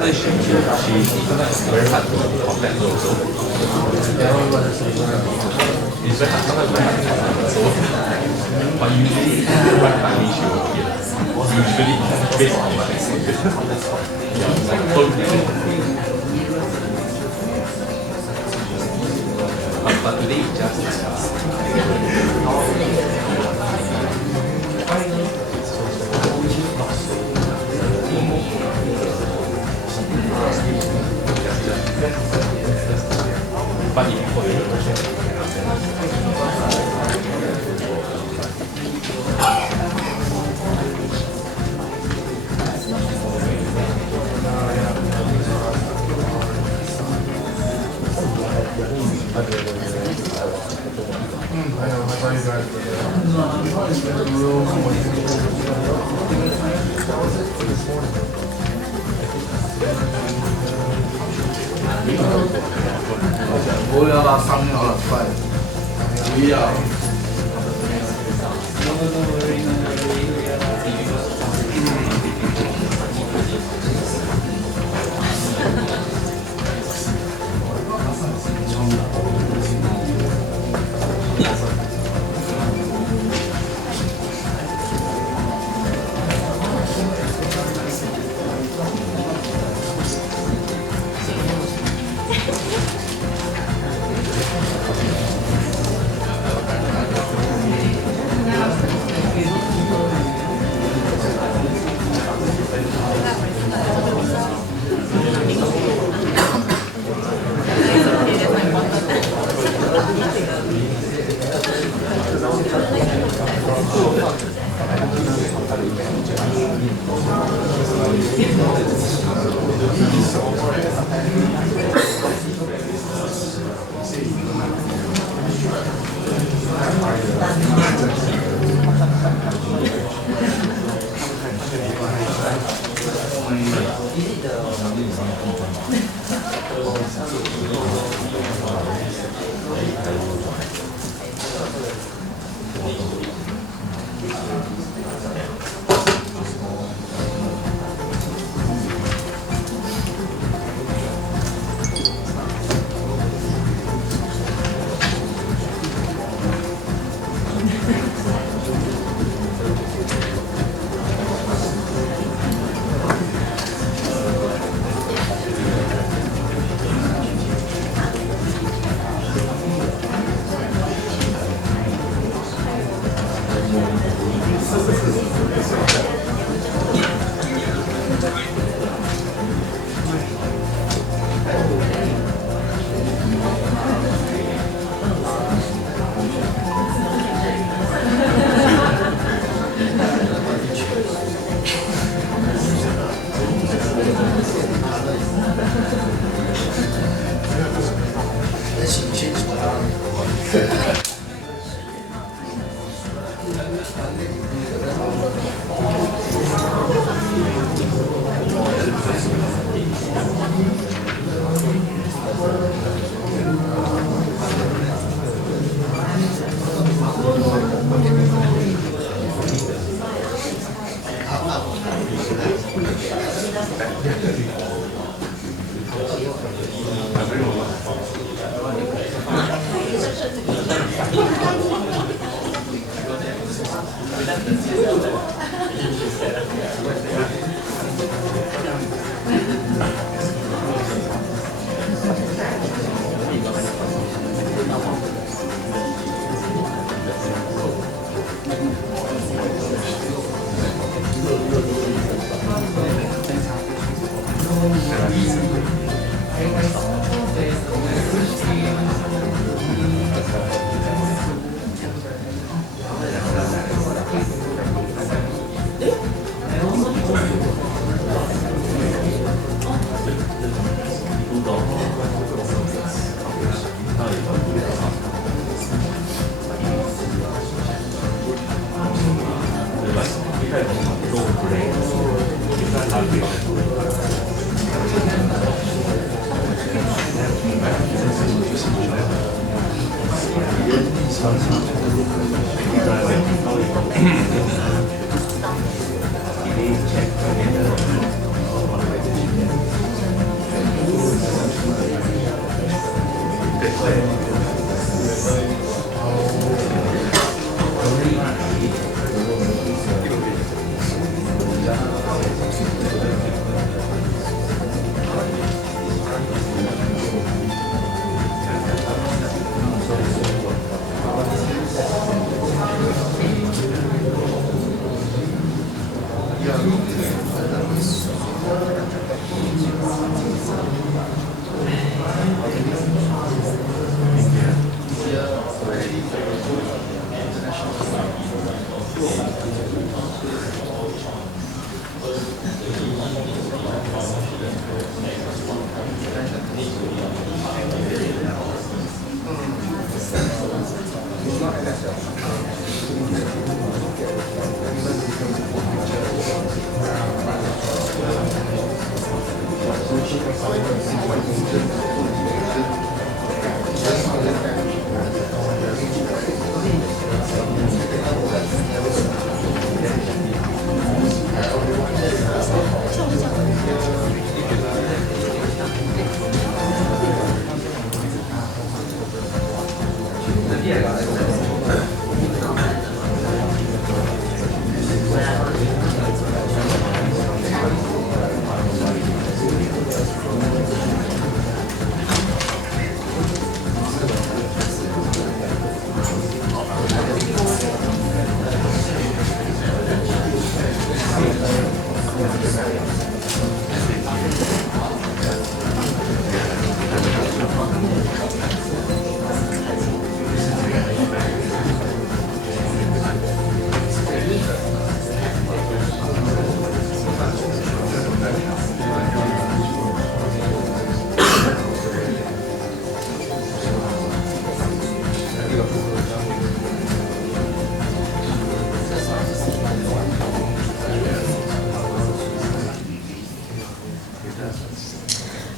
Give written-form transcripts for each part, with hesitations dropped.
She's very hard to contact also. It's very hard, sometimes very hard to contact so but usually right timing she will appear. Usually based on my experience. Yeah, but today we just discussed. But if我要到3秒了，快！不要。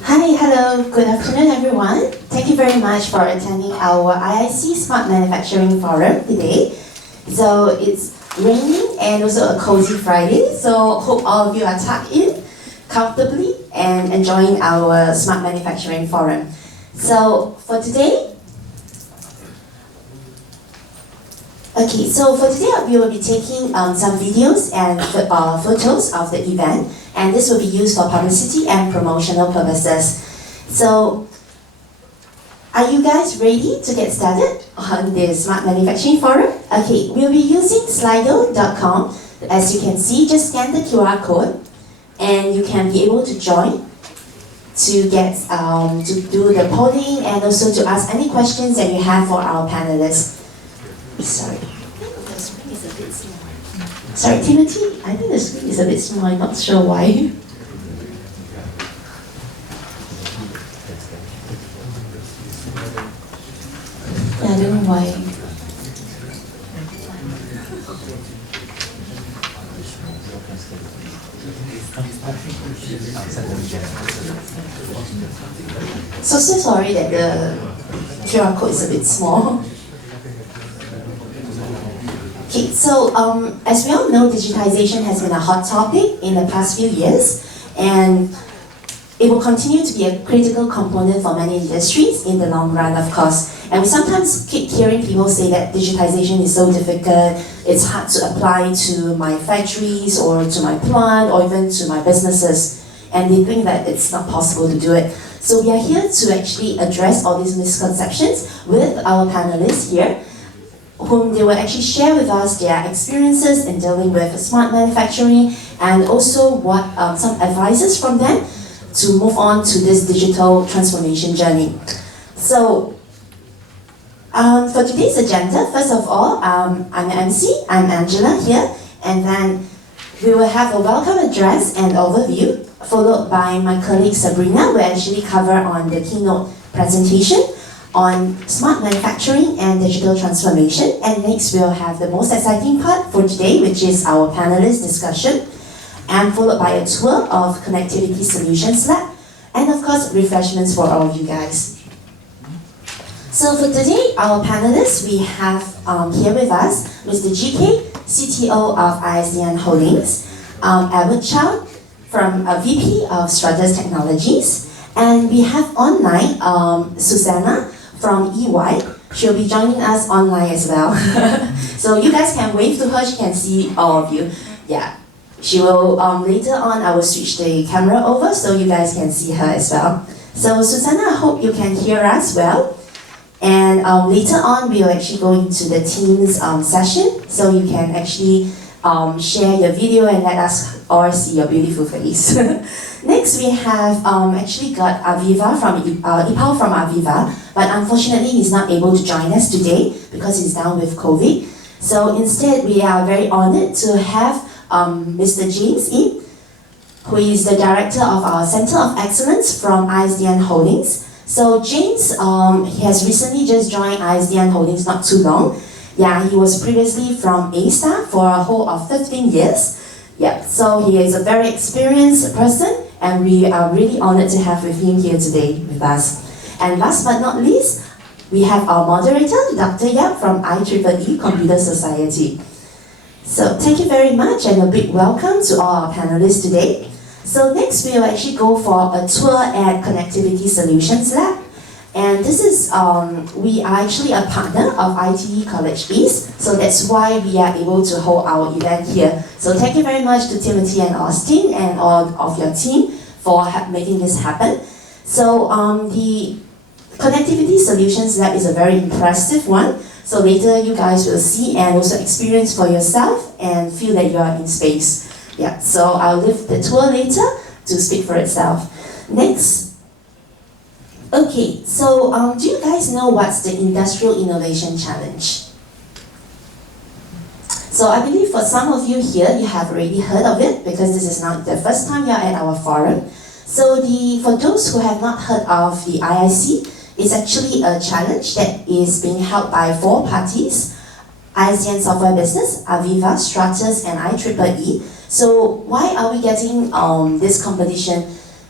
Hi, hello, good afternoon everyone. Thank you very much for attending our IIC Smart Manufacturing Forum today. So it's raining and also a cozy Friday, so hope all of you are tucked in comfortably and enjoying our Smart Manufacturing Forum. So for today, we will be taking some videos and photos of the event, and this will be used for publicity and promotional purposes. So, are you guys ready to get started on the Smart Manufacturing Forum? Okay, we'll be using slido.com. As you can see, just scan the QR code, and you can be able to join to get to do the polling and also to ask any questions that you have for our panelists. Sorry, the screen is a bit small. Sorry, Timothy, I think the screen is a bit small. I'm not sure why. Yeah, I don't know why. So sorry that the QR code is a bit small. Okay, so as we all know, digitization has been a hot topic in the past few years, and it will continue to be a critical component for many industries in the long run, of course. And we sometimes keep hearing people say that digitization is so difficult, it's hard to apply to my factories or to my plant or even to my businesses, and they think that it's not possible to do it. So we are here to actually address all these misconceptions with our panelists here, whom they will actually share with us their experiences in dealing with smart manufacturing and also what some advices from them to move on to this digital transformation journey. So for today's agenda, first of all, I'm the MC, I'm Angela here, and then we will have a welcome address and overview, followed by my colleague Sabrina, who will actually cover on the keynote presentation on smart manufacturing and digital transformation. And next we'll have the most exciting part for today, which is our panelist discussion, and followed by a tour of Connectivity Solutions Lab, and of course refreshments for all of you guys. So for today, our panelists, we have here with us Mr. GK, CTO of ISDN Holdings, Albert Chow from VP of Strutters Technologies, and we have online Susanna from EY. She'll be joining us online as well. So you guys can wave to her, she can see all of you. Yeah, she will, later on I will switch the camera over so you guys can see her as well. So Susanna, I hope you can hear us well. And later on we will actually go into the Teams session, so you can actually share your video and let us all see your beautiful face. Next, we have actually got Aviva from Ipal from Aviva, but unfortunately he's not able to join us today because he's down with COVID. So instead, we are very honored to have Mr. James in who is the director of our Center of Excellence from ISDN Holdings. So James, he has recently just joined ISDN Holdings not too long. Yeah, he was previously from A-Star for a whole of 15 years. Yeah, so he is a very experienced person, and we are really honored to have with him here today with us. And last but not least, we have our moderator, Dr. Yap from IIE Computer Society. So thank you very much and a big welcome to all our panelists today. So next we will actually go for a tour at Connectivity Solutions Lab. And this is, we are actually a partner of ITE College East, so that's why we are able to hold our event here. So thank you very much to Timothy and Austin and all of your team for making this happen. So the Connectivity Solutions Lab is a very impressive one. So later you guys will see and also experience for yourself and feel that you are in space. Yeah, so I'll leave the tour later to speak for itself. Next. Okay, so do you guys know what's the Industrial Innovation Challenge? So I believe for some of you here, you have already heard of it because this is not the first time you're at our forum. So for those who have not heard of the IIC, it's actually a challenge that is being held by 4 parties: ISDN Software Business, Aviva, Stratus, and IIE. So why are we getting this competition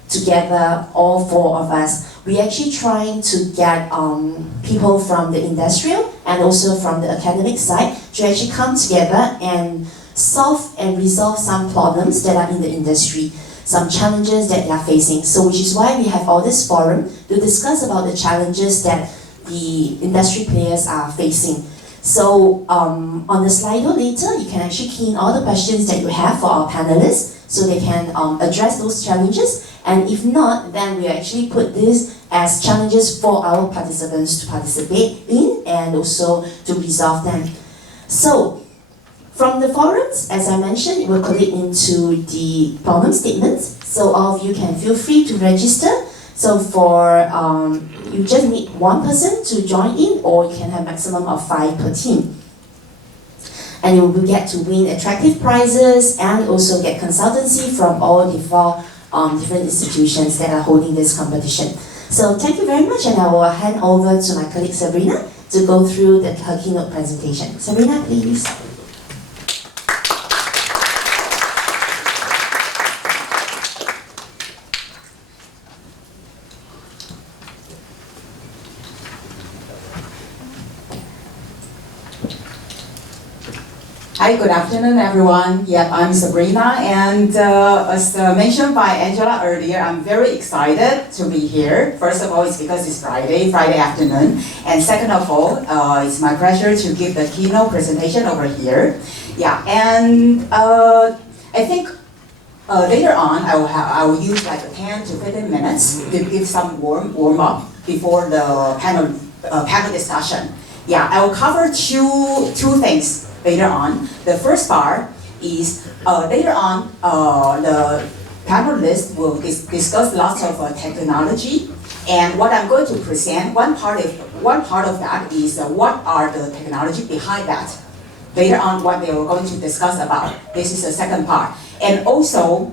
together, all 4 of us? We're actually trying to get people from the industrial and also from the academic side to actually come together and solve and resolve some problems that are in the industry, some challenges that they are facing. So which is why we have all this forum to discuss about the challenges that the industry players are facing. So on the Slido later, you can actually key in all the questions that you have for our panelists so they can address those challenges. And if not, then we actually put this as challenges for our participants to participate in and also to resolve them. So from the forums, as I mentioned, it will collate into the problem statements. So all of you can feel free to register. So for, you just need 1 person to join in, or you can have maximum of 5 per team. And you will get to win attractive prizes and also get consultancy from all the 4 different institutions that are holding this competition. So thank you very much, and I will hand over to my colleague Sabrina to go through her keynote presentation. Sabrina, please. Hi, good afternoon, everyone. Yep, I'm Sabrina, and as mentioned by Angela earlier, I'm very excited to be here. First of all, it's because it's Friday afternoon, and second of all, it's my pleasure to give the keynote presentation over here. Yeah, and I think later on, I will use like 10 to 15 minutes to give some warm up before the panel discussion. Yeah, I will cover two things later on. The first part is later on the panelists will discuss lots of technology, and what I'm going to present, one part of that is what are the technology behind that. Later on, what they are going to discuss about. This is the second part, and also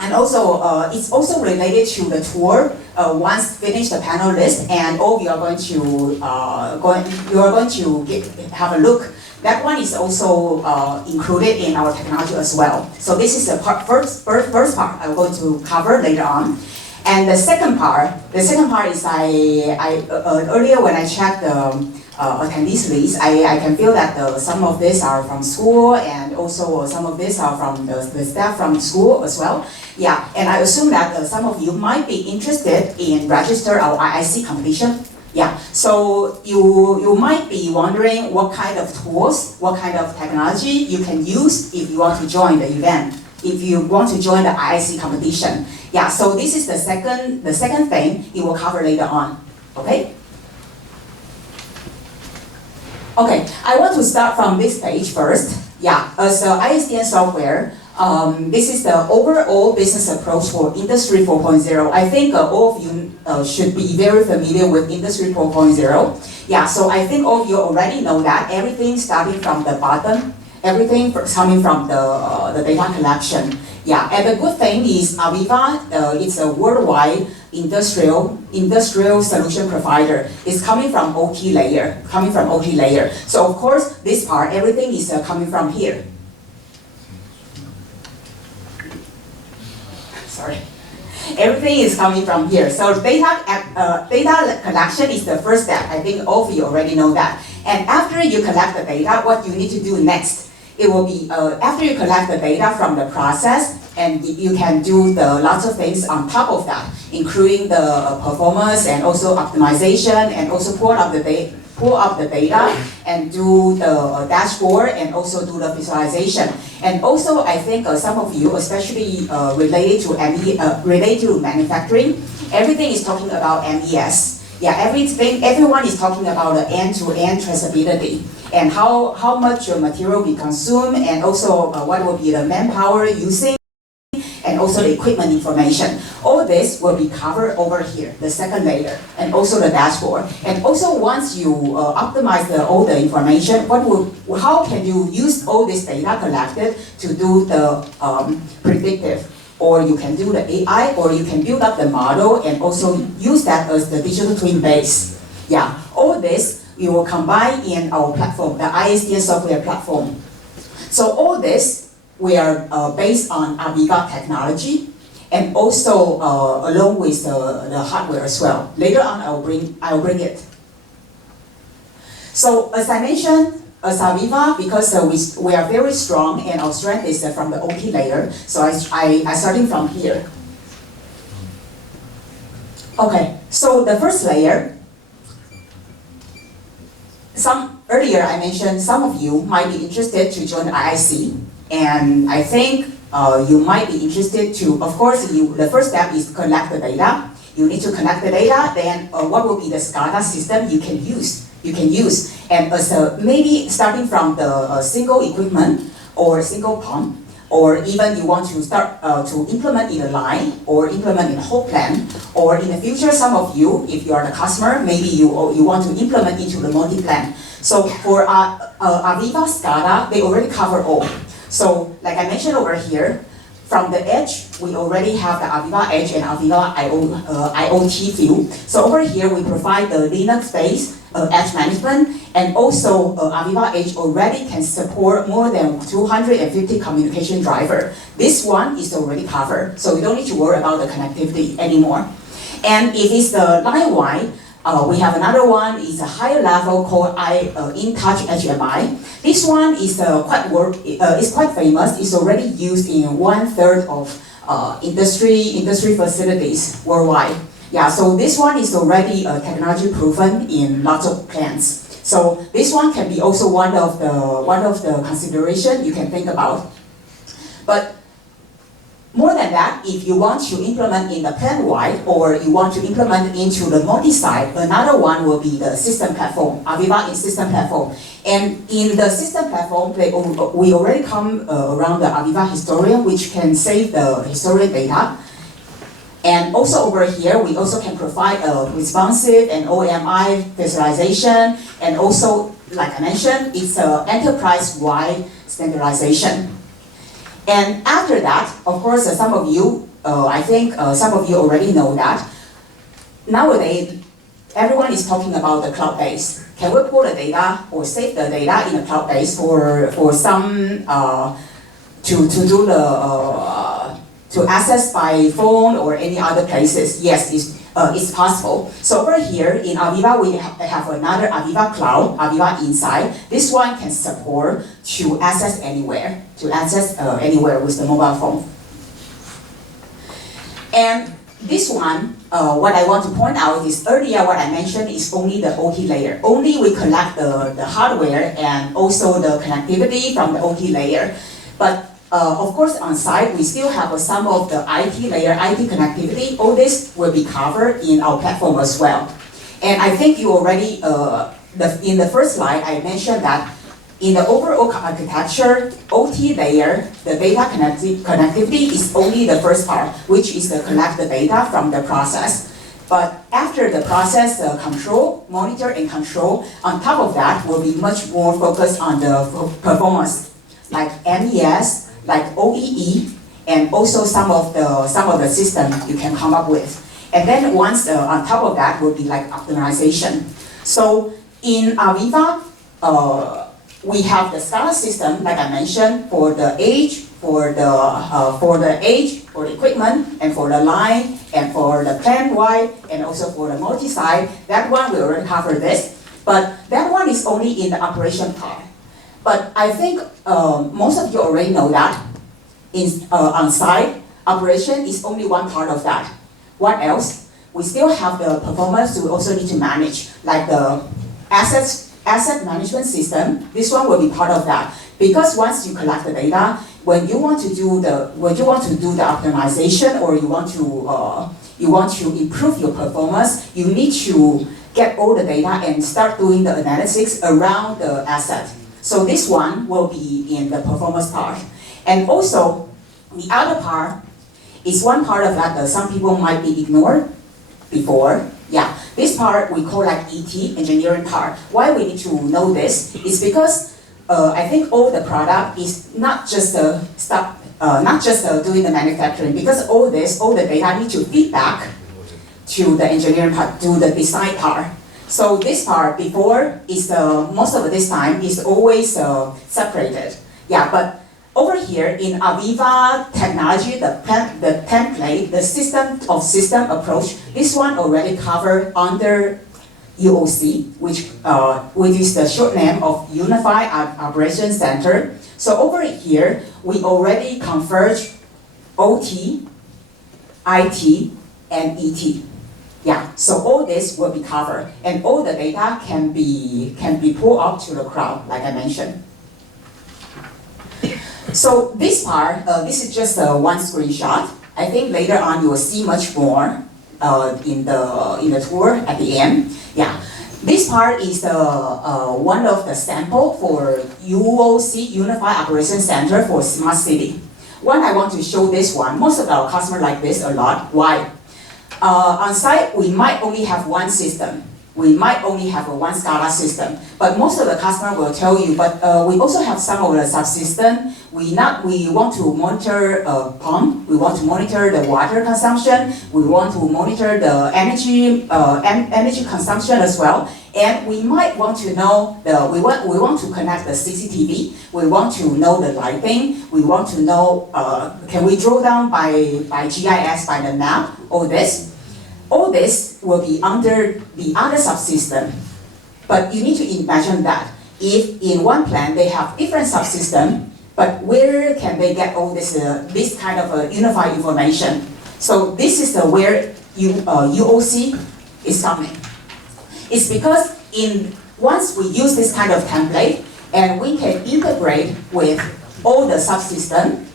it's also related to the tour. Once finish the panelists, and all you are going to have a look. That one is also included in our technology as well. So this is the first part I'm going to cover later on. And the second part is earlier when I checked the attendees list, I can feel that some of these are from school, and also some of these are from the staff from school as well. Yeah, and I assume that some of you might be interested in register our IIC competition. Yeah, so you might be wondering what kind of tools, what kind of technology you can use if you want to join the event, if you want to join the IIC competition. Yeah, so this is the second thing it will cover later on. Okay? Okay, I want to start from this page first. Yeah, as ISDN software, this is the overall business approach for Industry 4.0. I think all of you should be very familiar with Industry 4.0. Yeah, so I think all of you already know that everything starting from the bottom, everything coming from the data collection. Yeah, and the good thing is Aviva, it's a worldwide industrial solution provider. It's coming from OT layer, So of course, this part, everything is coming from here. Sorry. Everything is coming from here. So data collection is the first step. I think all of you already know that. And after you collect the data, what you need to do next? It will be after you collect the data from the process, and you can do the lots of things on top of that, including the performance and also optimization, and also pull up the data and do the dashboard and also do the visualization. And also, I think some of you, especially related to manufacturing, everything is talking about MES. Yeah, everyone is talking about the end-to-end traceability and how much material we consume, and also what will be the manpower using, and also the equipment information. All this will be covered over here, the second layer, and also the dashboard. And also once you optimize all the information, how can you use all this data collected to do the predictive? Or you can do the AI, or you can build up the model and also use that as the digital twin base. Yeah, all this we will combine in our platform, the IIC software platform. So all this, we are based on Aviva technology, and also along with the hardware as well. Later on, I'll bring it. So as I mentioned, as Aviva, because we are very strong and our strength is from the OT layer, so I starting from here. Okay, so the first layer, earlier I mentioned some of you might be interested to join the IIC, and I think you might be interested to, of course, the first step is to collect the data. You need to collect the data, then what will be the SCADA system you can use? And maybe starting from the single equipment or single pump, or even you want to start to implement in a line or implement in a whole plant, or in the future, some of you, if you are the customer, maybe you want to implement into the multi-plant. So for Aviva SCADA, they already cover all. So like I mentioned over here, from the edge, we already have the Aviva Edge and Aviva IoT view. So over here, we provide the Linux-based edge management, and also Aviva Edge already can support more than 250 communication driver. This one is already covered, so we don't need to worry about the connectivity anymore. And if it's the line-wide, we have another one, is a higher level called InTouch HMI. This one is quite famous. It's already used in 1/3 of industry facilities worldwide. Yeah, so this one is already technology proven in lots of plants. So this one can be also one of the consideration you can think about. But more than that, if you want to implement in the plant-wide, or you want to implement into the multi-site, another one will be the system platform, Aviva in system platform. And in the system platform, we already come around the Aviva Historian, which can save the historian data. And also over here, we also can provide a responsive and OMI visualization, and also, like I mentioned, it's an enterprise-wide standardization. And after that, of course, some of you, I think some of you already know that, nowadays, everyone is talking about the cloud base. Can we pull the data or save the data in the cloud base for some, to access by phone or any other places? Yes, it's possible. So over here in Aviva, we have another Aviva Cloud, Aviva Inside. This one can support to access anywhere, with the mobile phone. And this one, what I want to point out is earlier what I mentioned is only the OT layer. Only we collect the hardware and also the connectivity from the OT layer. But of course, on site, we still have some of the IT layer, IT connectivity. All this will be covered in our platform as well. And I think you already, in the first slide, I mentioned that in the overall architecture, OT layer, the data connectivity is only the first part, which is to collect the data from the process. But after the process control, monitor and control, on top of that will be much more focused on the performance, like MES, like OEE, and also some of the system you can come up with. And then once on top of that will be like optimization. So in Aviva, we have the SCADA system, like I mentioned, for the age, for the equipment, and for the line, and for the plant-wide, and also for the multi-site. That one we already covered this, but that one is only in the operation part. But I think most of you already know that on-site operation is only one part of that. What else? We still have the performance we also need to manage, like the asset management system. This one will be part of that, because once you collect the data, when you want to do the optimization, or you want to improve your performance, you need to get all the data and start doing the analytics around the asset. So this one will be in the performance part. And also, the other part is one part of that some people might be ignored before. Yeah, this part we call like ET, engineering part. Why we need to know this is because I think all the product is not just doing the manufacturing, because all the data need to feed back to the engineering part, to the design part. So this part before is most of this time is always separated. Yeah, but over here in Aviva technology, the template, the system approach, this one already covered under UOC, which is the short name of Unified Operations Center. So over here, we already converge OT, IT, and ET. Yeah, so all this will be covered, and all the data can be pulled up to the cloud, like I mentioned. So this part, this is just one screenshot. I think later on you will see much more in the tour at the end. Yeah, this part is one of the sample for UOC, Unified Operations Center for Smart City. When I want to show this one, most of our customers like this a lot. Why? On site, we might only have one system. We might only have one SCADA system, but most of the customer will tell you, but we also have some of the subsystem. We want to monitor pump, we want to monitor the water consumption, we want to monitor the energy consumption as well. And we might want to know, we want to connect the CCTV, we want to know the lighting, we want to know, can we draw down by GIS, by the map, all this. All this will be under the other subsystem. But you need to imagine that if in one plant they have different subsystems, but where can they get all this kind of unified information? So this is where UOC is coming. It's because once we use this kind of template, and we can integrate with all the subsystems.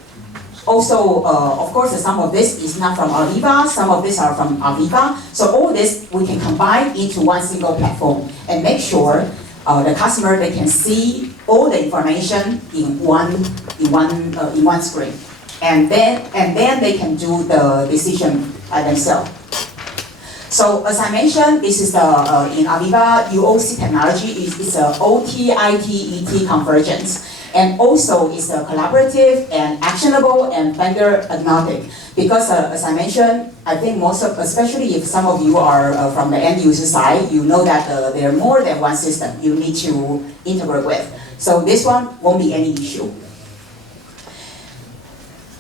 Also, of course, some of this is not from Aviva, some of these are from Aviva. So all this we can combine into one single platform and make sure the customer, they can see all the information in one screen, and then they can do the decision by themselves. So as I mentioned, this is in Aviva UOC technology is a OT, IT, ET convergence. And also it's collaborative and actionable and vendor agnostic. Because as I mentioned, I think especially if some of you are from the end user side, you know that there are more than one system you need to integrate with. So this one won't be any issue.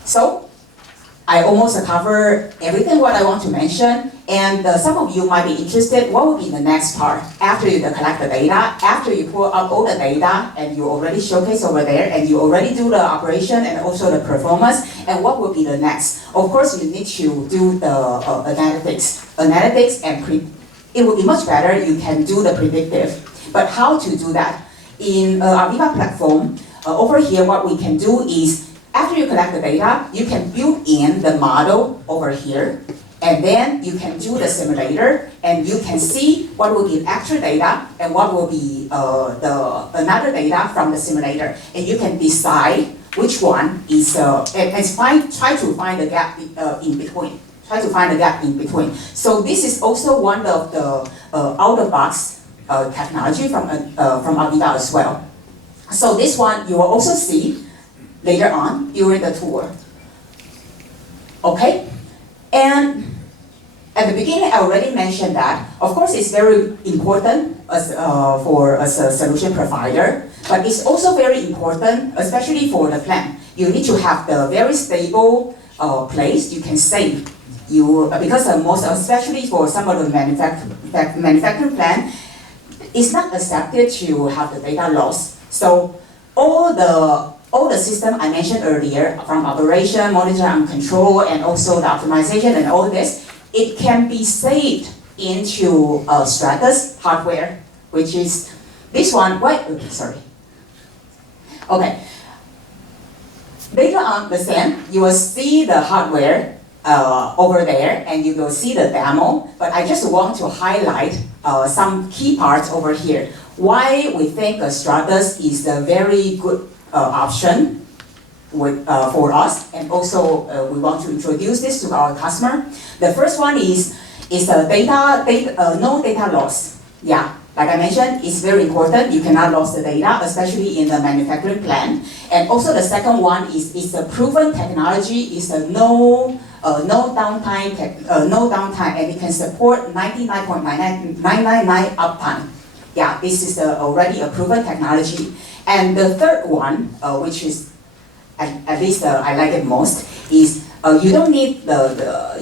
So I almost covered everything what I want to mention, and some of you might be interested, what will be the next part after you collect the data, after you pull out all the data and you already showcase over there and you already do the operation and also the performance, and what will be the next? Of course, you need to do the analytics, and it will be much better, you can do the predictive. But how to do that? In Aviva platform, over here what we can do is, after you collect the data, you can build in the model over here, and then you can do the simulator, and you can see what will be actual data and what will be another data from the simulator, and you can decide which one is and try to find the gap in between. Try to find the gap in between. So this is also one of the out-of-box technology from Aviva as well. So this one you will also see later on during the tour. Okay? And at the beginning, I already mentioned that, of course, it's very important as a solution provider, but it's also very important, especially for the plant. You need to have the very stable place you can save. Because most, especially for some of the manufacturing plant, it's not accepted to have the data loss. So all the system I mentioned earlier, from operation, monitor and control, and also the optimization and all this, it can be saved into Stratus hardware, which is this one. Sorry. Okay. Later on the same, you will see the hardware over there, and you will see the demo. But I just want to highlight some key parts over here. Why we think Stratus is a very good option for us, and also we want to introduce this to our customer. The first one is no data loss. Yeah, like I mentioned, it's very important. You cannot lose the data, especially in the manufacturing plant. And also the second one is a proven technology. It's a no downtime, and it can support 99.999 uptime. Yeah, this is already a proven technology. And the third one, which is at least I like it most, is you don't need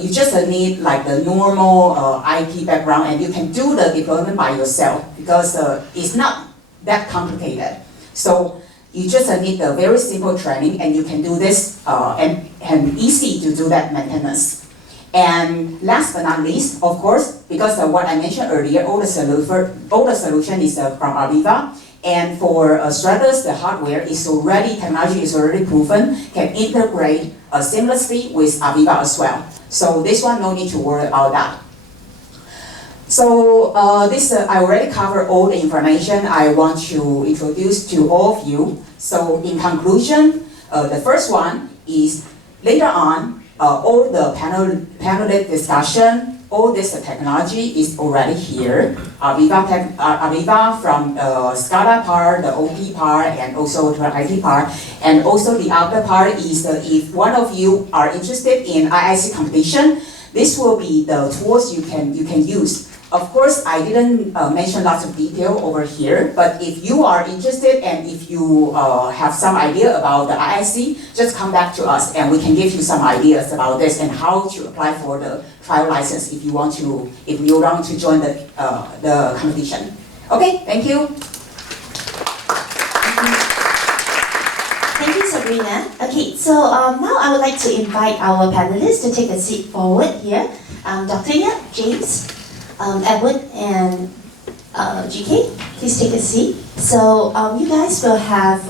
you just need like the normal IT background, and you can do the deployment by yourself because it's not that complicated. So you just need a very simple training, and you can do this and easy to do that maintenance. And last but not least, of course, because of what I mentioned earlier, all the solution is from Aviva. And for Stratus, the technology is already proven, can integrate seamlessly with Aviva as well. So this one, no need to worry about that. So I already covered all the information I want to introduce to all of you. So in conclusion, the first one is later on, all the panelist discussion, all this technology is already here. Aviva from SCADA part, the OT part, and also the IT part. And also the other part is if one of you are interested in IIC competition, this will be the tools you can use. Of course, I didn't mention lots of detail over here, but if you are interested and if you have some idea about the IIC, just come back to us and we can give you some ideas about this and how to apply for the trial license if you want to join the competition. Okay, thank you. Thank you, Sabrina. Okay, so now I would like to invite our panelists to take a seat forward here. Dr. Yap, James, Edward, and GK, please take a seat. So you guys will have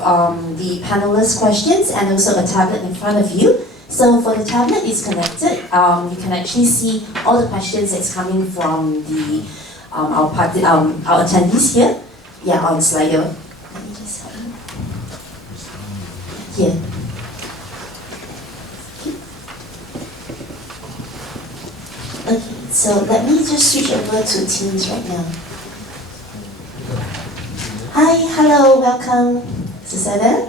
the panelist questions and also a tablet in front of you. So for the tablet, it's connected. You can actually see all the questions that's coming from the our attendees here. Yeah, on Slido. Let me just help you. Here. Okay, so let me just switch over to Teams right now. Hi, hello, welcome. Susanna?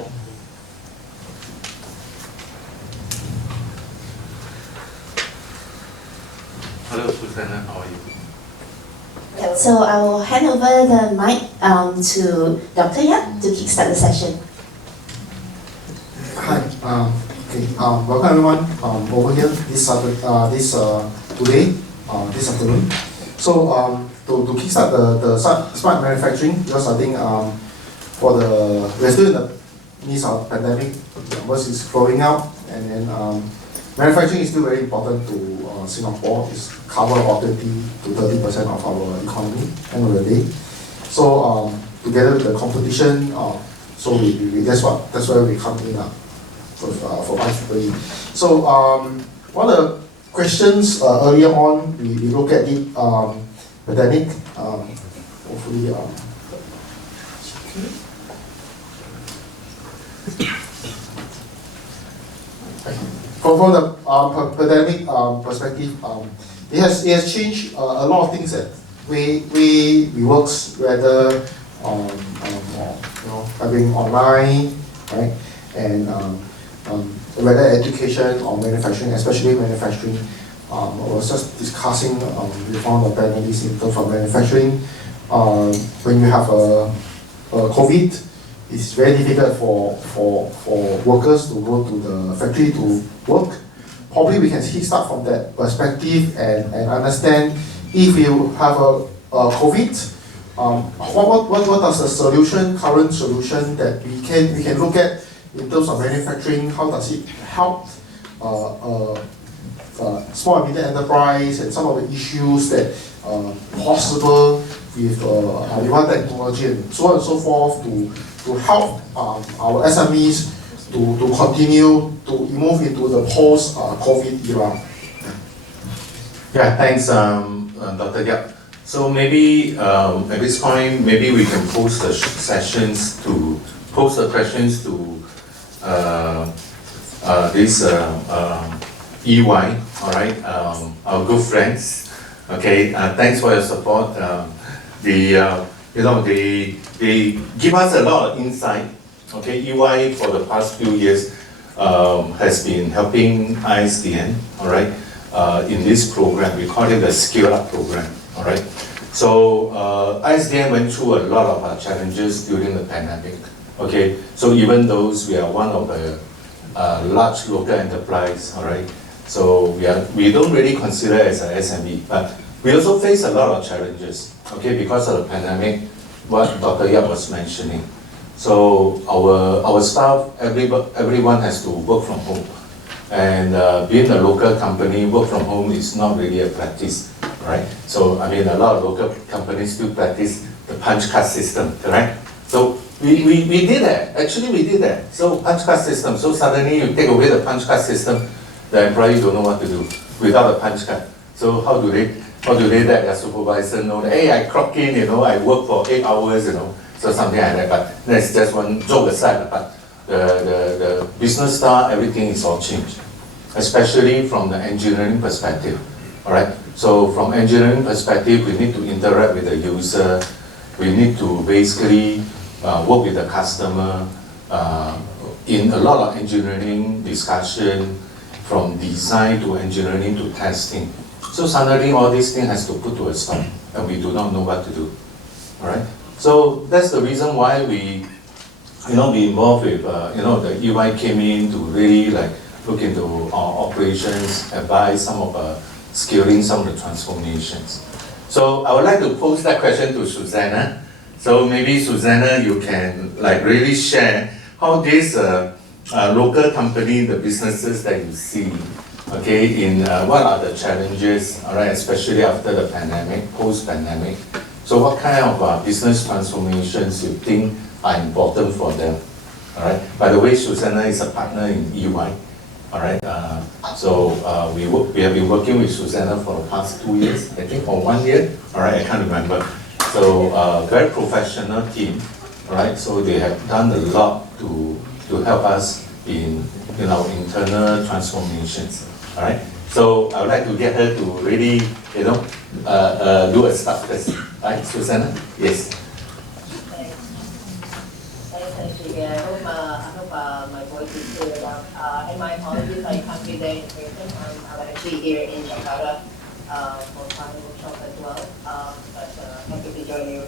Hello, Susanna. How are you? So I will hand over the mic to Dr. Yap to kickstart the session. Hi, welcome everyone over here this today, this afternoon. So to kickstart the smart manufacturing, because I think we're still in the midst of pandemic, numbers is growing out, and then manufacturing is still very important to Singapore. It's cover about 20 to 30% of our economy end of the day. So together with the competition, so that's where we come in for us. So one of the questions earlier on, we look at it pandemic. Hopefully. From the pandemic perspective, it has changed a lot of things that we work, whether having online, right, and whether education or manufacturing, especially manufacturing. I was just discussing with one of the panelists in terms of manufacturing. When you have a COVID, it's very difficult for workers to go to the factory to work. Probably we can start from that perspective and understand if you have a COVID, what is the solution, current solution that we can look at in terms of manufacturing? How does it help small and medium enterprise and some of the issues that possible with advanced technology and so on and so forth to help our SMEs to continue to move into the post-COVID era. Yeah, thanks, Dr. Yap. So maybe at this point, maybe we can post the questions to this EY, all right, our good friends. Okay, thanks for your support. They give us a lot of insight. Okay, EY for the past few years has been helping ISDN, all right, in this program. We call it the Skill Up program, all right. So ISDN went through a lot of challenges during the pandemic. Okay, so even those we are one of the large local enterprise, all right. So we don't really consider as an SME, but we also face a lot of challenges. Okay, because of the pandemic, what Dr. Yap was mentioning. So our staff, everyone has to work from home, and being a local company, work from home is not really a practice, right? So I mean, a lot of local companies still practice the punch card system, correct? So we did that. Actually, we did that. So punch card system. So suddenly you take away the punch card system, the employee don't know what to do without a punch card. So how do they let their supervisor know that, hey, I clock in, I work for 8 hours, so something like that. But that's just one joke aside. But the business style, everything is all changed, especially from the engineering perspective. All right. So from engineering perspective, we need to interact with the user. We need to basically work with the customer in a lot of engineering discussion, from design to engineering to testing. So suddenly all these things has to put to a stop, and we do not know what to do. All right. So that's the reason why we, be involved with, the EY came in to really look into our operations, advise some of scaling some of the transformations. So I would like to pose that question to Susanna. So maybe Susanna, you can really share how this local company, the businesses that you see, okay, in what are the challenges, all right, especially after the pandemic, post-pandemic. So what kind of business transformations you think are important for them, all right? By the way, Susanna is a partner in EY, all right? We have been working with Susanna for the past 2 years, I think, or 1 year, all right, I can't remember. So very professional team, all right? So they have done a lot to help us in our internal transformations, all right? So I would like to get her to really, do a start first. Right, Susanna? Yes. Thanks, Ashik. I hope my voice is clear enough. And my apologies, I can't be there in person. I'm actually here in Jakarta for final workshop as well. But happy to join you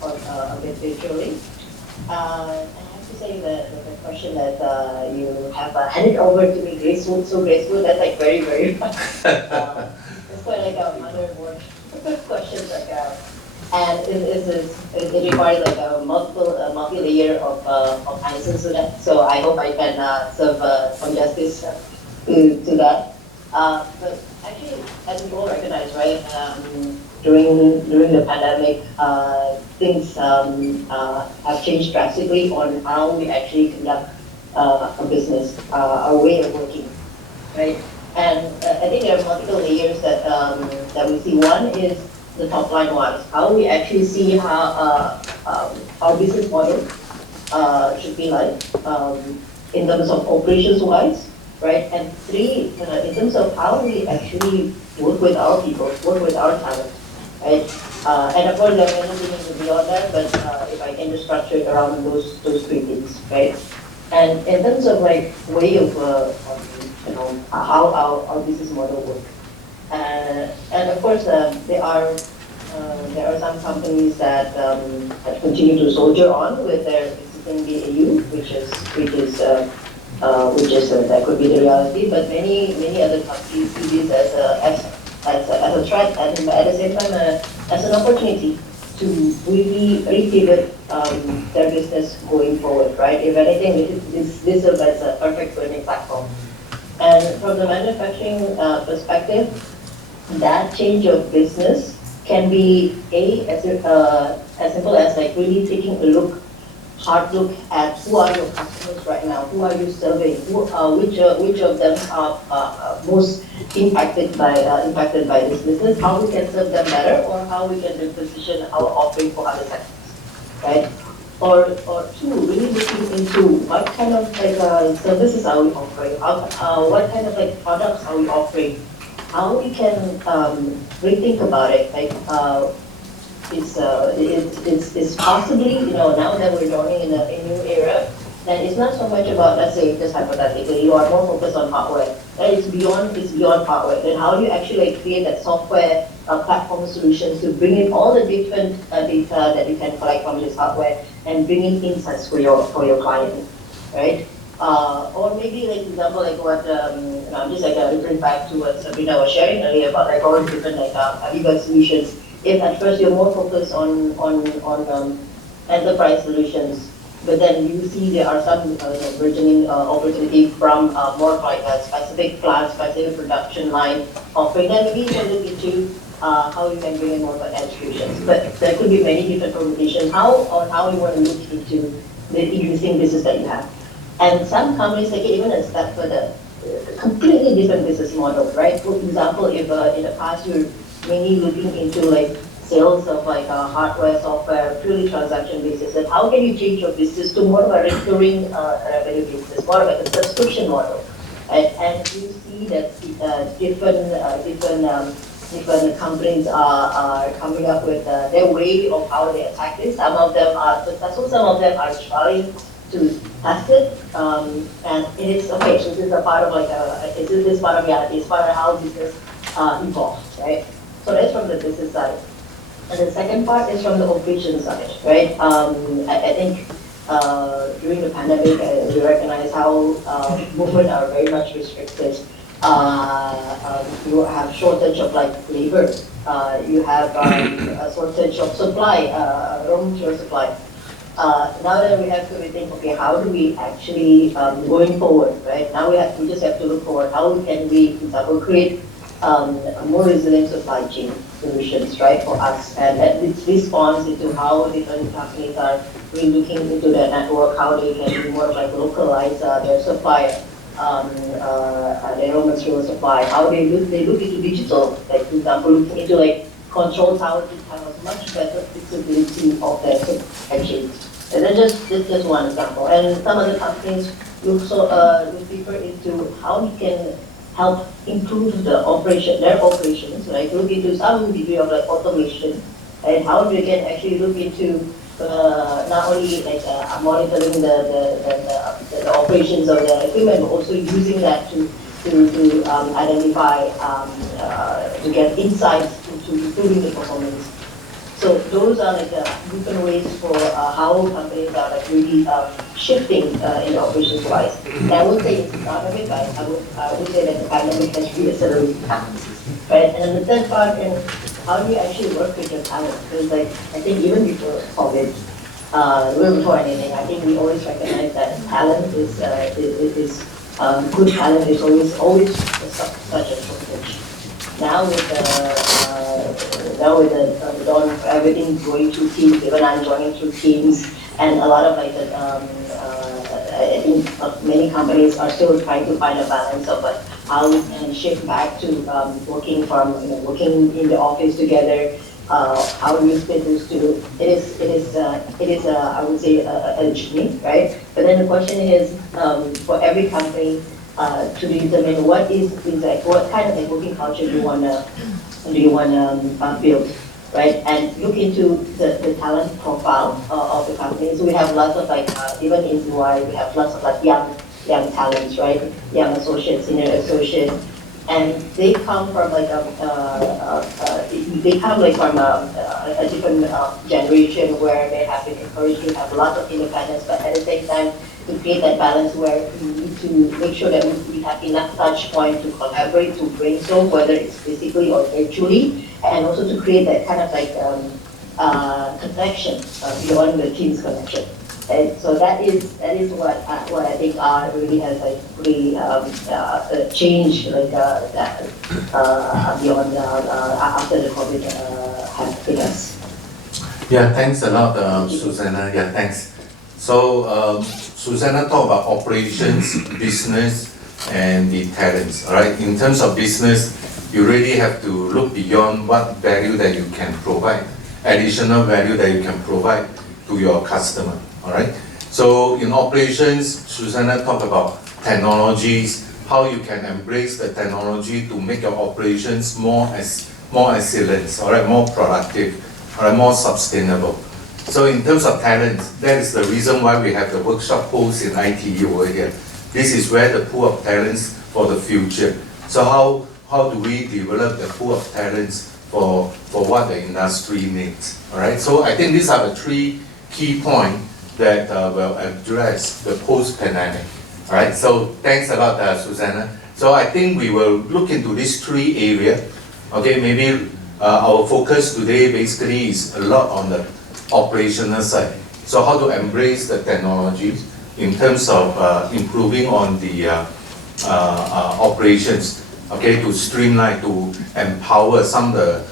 a bit virtually. I have to say that the question that you have handed over to me, graceful, so graceful, that's very, very fun. It's quite like a motherboard questions and it requires a multi-layer of answers to that. So I hope I can serve some justice to that. But actually, as we all recognize, right, during the pandemic, things have changed drastically on how we actually conduct a business, our way of working, right? And I think there are multiple layers that we see. One is the top line wise, how we actually see how our business model should be like in terms of operations wise, right? And three, in terms of how we actually work with our people, work with our talent, right? And of course, there are many things beyond that, but if I can just structure it around those three things, right? And in terms of like way of, how our business model works. And of course, there are some companies that continue to soldier on with their existing BAU, which is that could be the reality. But many other companies see this as a threat, and at the same time as an opportunity to really repivot their business going forward, right? If anything, this serves as a perfect learning platform. And from the manufacturing perspective, that change of business can be as simple as like really taking a hard look at who are your customers right now, who are you serving, which of them are most impacted by this business, how we can serve them better, or how we can reposition our offering for other sectors, right? Or two, really looking into what kind of like services are we offering, what kind of like products are we offering, how we can rethink about it. Like it's possibly, now that we're joining in a new era, then it's not so much about, let's say, just hypothetically, you are more focused on hardware. Then it's beyond hardware. Then how do you actually like create that software platform solutions to bring in all the different data that you can collect from this hardware and bring in insights for your client, right? Or maybe, like example, like what I'm just like referring back to what Sabrina was sharing earlier about like all the different like Aviva solutions. If at first you're more focused on enterprise solutions, but then you see there are some burgeoning opportunity from more like a specific plant, specific production line offering, then maybe you can look into how you can bring in more of edge solutions. But there could be many different permutations how you want to look into the existing business that you have. And some companies take it even a step further, completely different business model, right? For example, if in the past you're mainly looking into like sales of like hardware, software, purely transaction basis, then how can you change your business to more of a recurring revenue business, more of like a subscription model? And you see that different companies are coming up with their way of how they attack this. Some of them are successful, some of them are trying to test it, and it is okay. So this is a part of like this part of reality. It's part of how business evolves, right? So that's from the business side. And the second part is from the operations side, right? I think during the pandemic, we recognize how movement are very much restricted. You have shortage of like labor. You have a shortage of supply, raw material supply. Now that we have to rethink, okay, how do we actually going forward, right? Now we just have to look forward. How can we, for example, create a more resilient supply chain solutions, right, for us, and that responds into how different companies are really looking into their network, how they can be more like localize their supply, their raw material supply, how they look into digital, like for example, looking into like control towers to have a much better visibility of their supply chain. And then just one example. And some other companies look deeper into how we can help improve their operations, right? Look into some degree of like automation, and how we can actually look into not only like monitoring the operations of the equipment, but also using that to identify, to get insights into improving the performance. So those are like different ways for how companies are like really shifting in the operations wise. And I would say it's not of it, but I would say that the pandemic has really accelerated that. Right? And then the third part is how do you actually work with your talent? Because like I think even before COVID, even before anything, I think we always recognize that talent is good talent is always such a shortage. Now with the dawn of everything going through teams, even I'm joining through teams, and a lot of like I think many companies are still trying to find a balance of like how we can shift back to working in the office together. How do you split those two? It is I would say a journey, right? But then the question is for every company to determine what kind of like working culture do you wanna build. right? And look into the talent profile of the company. So we have lots of like, even in UI, we have lots of like young talents, right? Young associates, senior associates, and they come from like they come like from a different generation where they have been encouraged to have lots of independence, but at the same time to create that balance where we need to make sure that we have enough touch point to collaborate, to brainstorm, whether it's physically or virtually, and also to create that kind of like connection beyond the team's connection. And so that is what I think really has like really changed like beyond after the COVID has hit us. Yeah, thanks a lot, Susanna. Yeah, thanks. So, Susanna talked about operations, business, and the talents. All right. In terms of business, you really have to look beyond what value that you can provide, additional value that you can provide to your customer. All right. So in operations, Susanna talked about technologies, how you can embrace the technology to make your operations more excellent, all right, more productive, all right, more sustainable. So in terms of talent, that is the reason why we have the workshop host in ITE over here. This is where the pool of talents for the future. So how do we develop the pool of talents for what the industry needs? All right. So I think these are the three key points that will address the post-pandemic. All right. So thanks a lot, Susanna. So I think we will look into these three areas. Okay. Maybe our focus today basically is a lot on the operational side. So how to embrace the technology in terms of improving on the operations, okay, to streamline, to empower some of the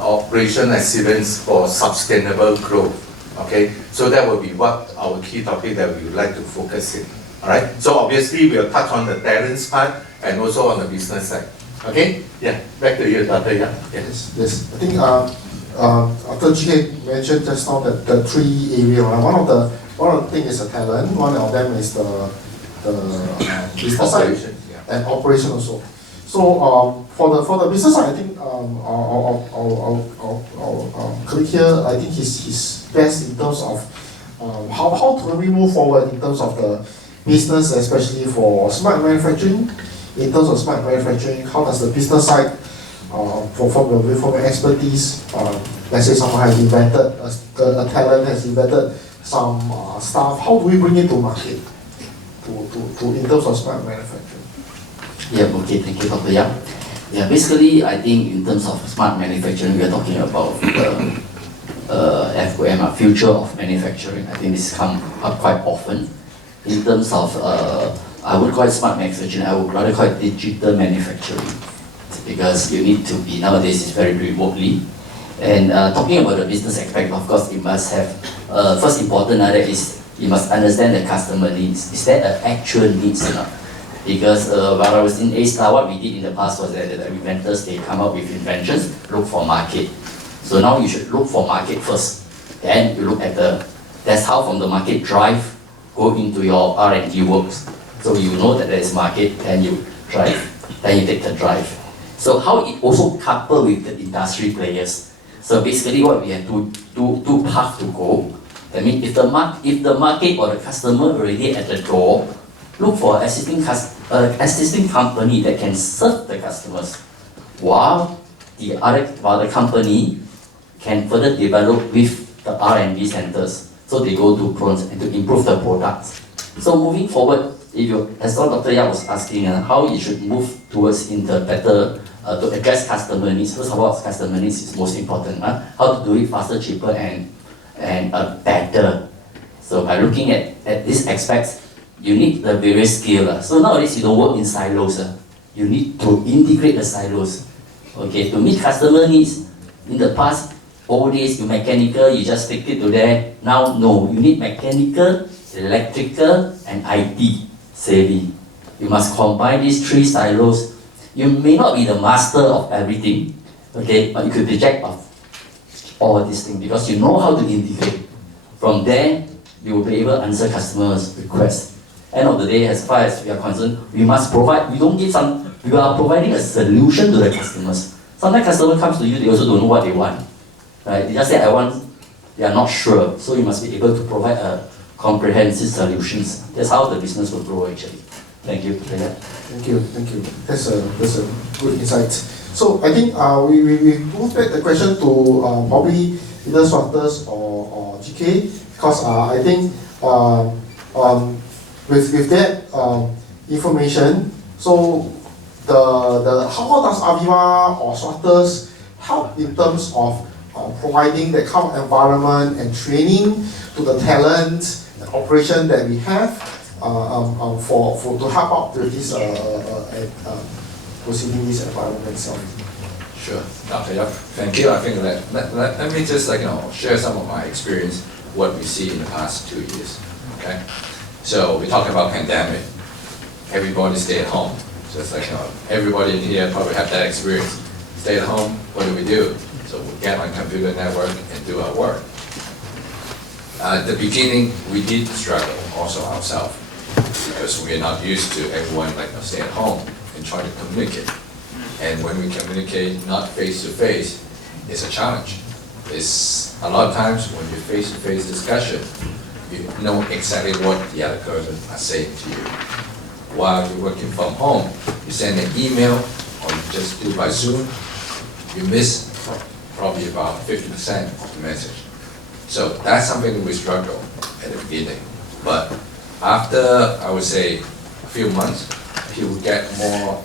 operation excellence for sustainable growth, okay. So that will be what our key topic that we would like to focus in, all right. So obviously we'll touch on the talents part and also on the business side, okay. Yeah, back to you, Dr. Yang. Yes, yes. I think Dr. GK mentioned just now that the three areas. One of the things is the talent. One of them is the business side and operation also. So for the business side, I think our colleague here, I think he's best in terms of how do we move forward in terms of the business, especially for smart manufacturing. In terms of smart manufacturing, how does the business side, from your expertise, let's say someone has invented, a talent has invented some stuff, how do we bring it to market to in terms of smart manufacturing? Yeah, okay, thank you, Dr. Yang. Yeah, basically, I think in terms of smart manufacturing, we are talking about the FOM, future of manufacturing. I think this comes up quite often. In terms of, I would call it smart manufacturing, I would rather call it digital manufacturing. Because you need to be, nowadays it's very remotely. And talking about the business aspect, of course, you must have, first important is you must understand the customer needs. Is that an actual needs or not? Because while I was in A-Star, what we did in the past was that the inventors, they come up with inventions, look for market. So now you should look for market first. Then you look at that's how from the market drive, go into your R&D works. So you know that there is market, then you drive, then you take the drive. So how it also coupled with the industry players. So basically what we have two paths to go. I mean, if the market or the customer already at the door, look for existing company that can serve the customers, while the company can further develop with the R&D centers. So they go to pros and to improve the products. So moving forward, as Dr. Yang was asking, how you should move towards in the better to address customer needs. First of all, customer needs is most important. How to do it faster, cheaper, and better. So by looking at these aspects, you need the various skills. So nowadays you don't work in silos. You need to integrate the silos. Okay, to meet customer needs. In the past, old days, you mechanical, you just stick it to there. Now, no, you need mechanical, electrical, and IT savvy. You must combine these three silos. You may not be the master of everything, okay, but you could be jack of all these things because you know how to integrate. From there, you will be able to answer customers' requests. End of the day, as far as we are concerned, we must provide, we are providing a solution to the customers. Sometimes customer comes to you, they also don't know what they want, right? They just say, I want, they are not sure. So you must be able to provide a comprehensive solutions. That's how the business will grow actually. Thank you. Thank you. That's a good insight. So I think we move back the question to probably either Swatters or GK, because I think with that information, so the how does Aviva or Swatters help in terms of providing the kind of environment and training to the talent and operation that we have for to help out with this proceeding this environment itself. Sure, Dr. Yap, thank you. I think let me just share some of my experience, what we see in the past 2 years. Okay, so we talk about pandemic. Everybody stay at home. Just everybody in here probably have that experience. Stay at home. What do? So we get on computer network and do our work. At the beginning, we did struggle also ourselves because we are not used to everyone stay at home and try to communicate. And when we communicate not face to face, it's a challenge. It's a lot of times when you face to face discussion, you know exactly what the other person is saying to you. While you're working from home, you send an email or you just do by Zoom, you miss probably about 50% of the message. So that's something that we struggle at the beginning. But after, I would say, a few months, people get more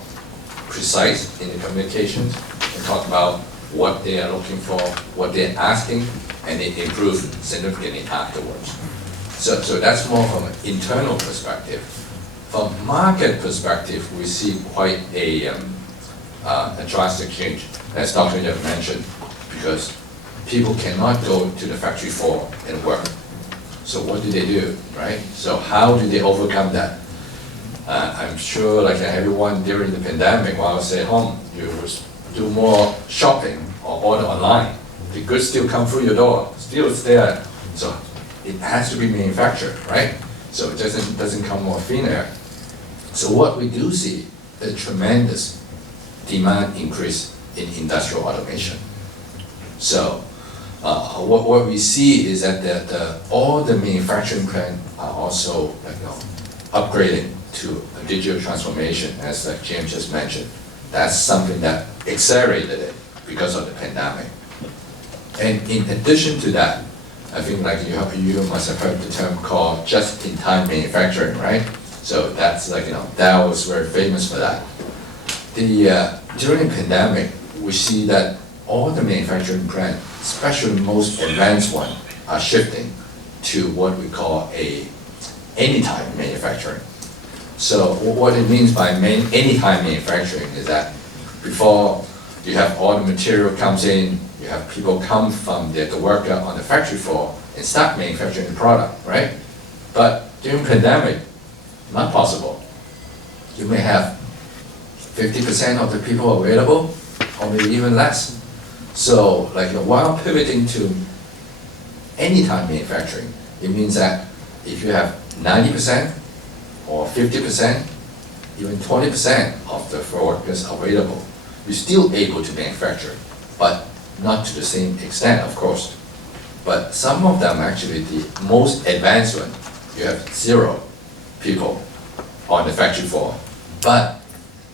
precise in the communications and talk about what they are looking for, what they're asking, and it improves significantly afterwards. So that's more from an internal perspective. From market perspective, we see quite a drastic change, as Dr. Yap mentioned, because people cannot go to the factory floor and work. So what do, right? So how do they overcome that? I'm sure everyone during the pandemic, while I stay at home, you do more shopping or order online. The goods still come through your door, still it's there. So it has to be manufactured, right? So it doesn't come more thin air. So what we do see is tremendous demand increase in industrial automation. So what we see is that all the manufacturing plants are also upgrading to a digital transformation, as James just mentioned. That's something that accelerated it because of the pandemic. And in addition to that, I think you must have heard the term called just-in-time manufacturing, right? So that's Dow was very famous for that. During the pandemic, we see that all the manufacturing plants, especially most advanced ones, are shifting to what we call anytime manufacturing. So what it means by anytime manufacturing is that before you have all the material comes in, you have people come from the worker on the factory floor and start manufacturing the product, right? But during pandemic, not possible. You may have 50% of the people available, or maybe even less. So while pivoting to anytime manufacturing, it means that if you have 90% or 50%, even 20% of the workers available, you're still able to manufacture, but not to the same extent, of course. But some of them actually, the most advanced one, you have 0 people on the factory floor, but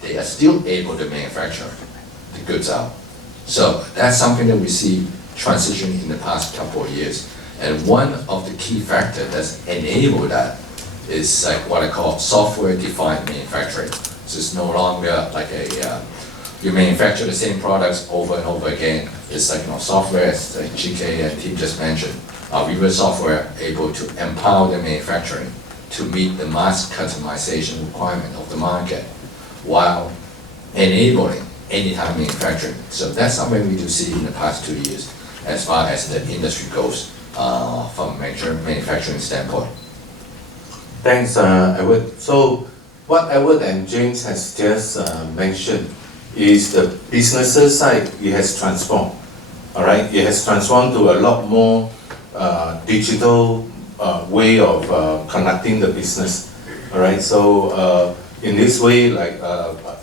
they are still able to manufacture the goods out. So that's something that we see transitioning in the past couple of years. And one of the key factors that's enabled that is what I call software-defined manufacturing. So it's no longer you manufacture the same products over and over again. It's software, as GK and team just mentioned. Aviva software able to empower the manufacturing to meet the mass customization requirement of the market while enabling anytime manufacturing. So that's something we do see in the past 2 years as far as the industry goes from a manufacturing standpoint. Thanks, Edward. So what Edward and James has just mentioned is the businesses side, it has transformed. All right, it has transformed to a lot more digital way of conducting the business. All right, so in this way, like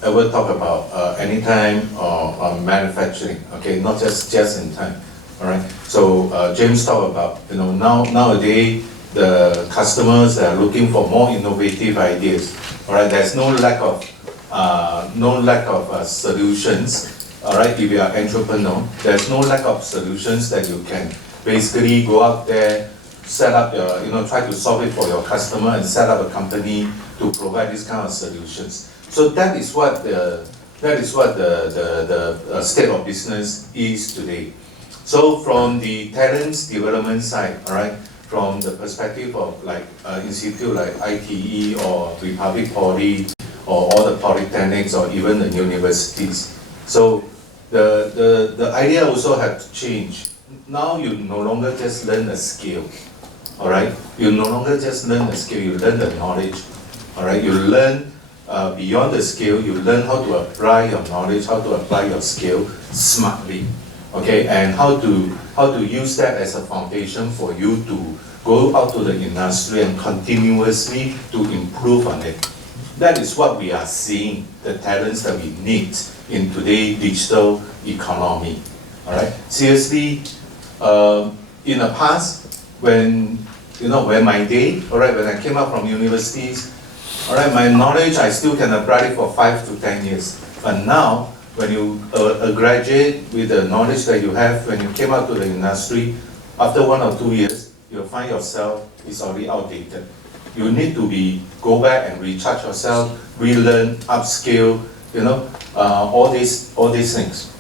ever talk about anytime or manufacturing, okay, not just in time, all right. So James talked about, you know, nowadays the customers are looking for more innovative ideas, all right. There's no lack of solutions, all right. If you are entrepreneur, there's no lack of solutions that you can basically go out there, set up your, you know, try to solve it for your customer and set up a company to provide this kind of solutions. So that is what the state of business is today. So from the talents development side, all right, from the perspective of like institute like ITE or Republic Poly or all the polytechnics or even the universities. So the idea also had to change. Now you no longer just learn a skill, all right? You no longer just learn a skill, you learn the knowledge, all right? You learn beyond the skill, you learn how to apply your knowledge, how to apply your skill smartly, okay? And how to use that as a foundation for you to go out to the industry and continuously to improve on it. That is what we are seeing, the talents that we need in today's digital economy, all right? Seriously, in the past, when my day, all right, when I came out from universities, all right, my knowledge, I still can apply it for 5 to 10 years. But now, when you graduate with the knowledge that you have, when you came out to the industry, after 1 or 2 years, you'll find yourself is already outdated. You need to go back and recharge yourself, relearn, upskill, you know, all these things.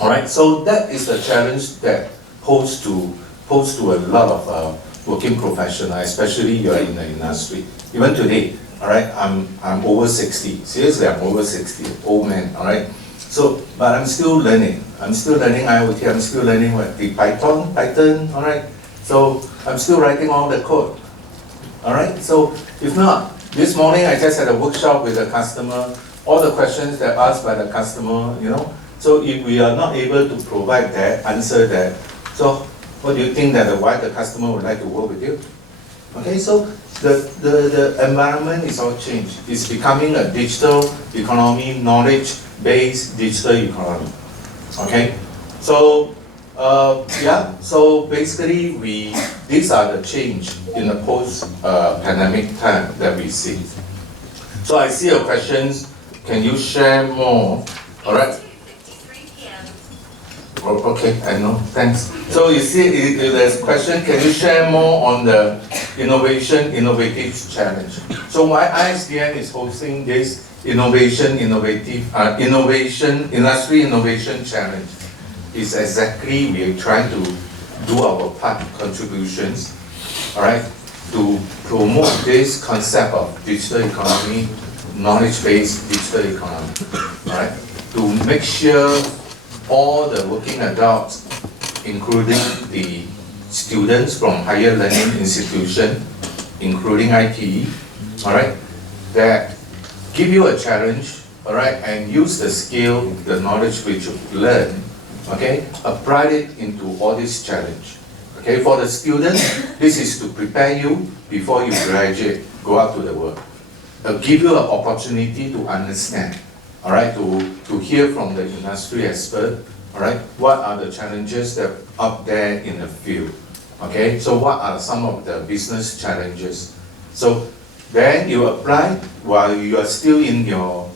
All right, so that is the challenge that posed to a lot of working professionals, especially you are in the industry. Even today, all right, I'm over 60. Seriously, I'm over 60, old man, all right. So, but I'm still learning. I'm still learning IoT. I'm still learning the Python, all right. So I'm still writing all the code, all right. So if not, this morning I just had a workshop with a customer. All the questions that are asked by the customer, you know. So if we are not able to provide that, answer that, so what do you think that why the customer would like to work with you? Okay, so the environment is all changed. It's becoming a digital economy, knowledge-based digital economy. Okay, so yeah, so basically these are the change in the post-pandemic time that we see. So I see your questions. Can you share more? All right. Oh, okay, I know, thanks. So you see, if there's a question, can you share more on the innovative challenge? So why ISDN is hosting this industry innovation challenge is exactly we are trying to do our part contributions, all right, to promote this concept of digital economy, knowledge-based digital economy, all right, to make sure all the working adults, including the students from higher learning institution, including ITE, all right, that give you a challenge, all right, and use the skill, the knowledge which you learn, okay, apply it into all this challenge. Okay, for the students, this is to prepare you before you graduate, go out to the world. Give you an opportunity to understand, all right, to hear from the industry expert, all right, what are the challenges that are up there in the field, okay, so what are some of the business challenges. So then you apply while you are still in your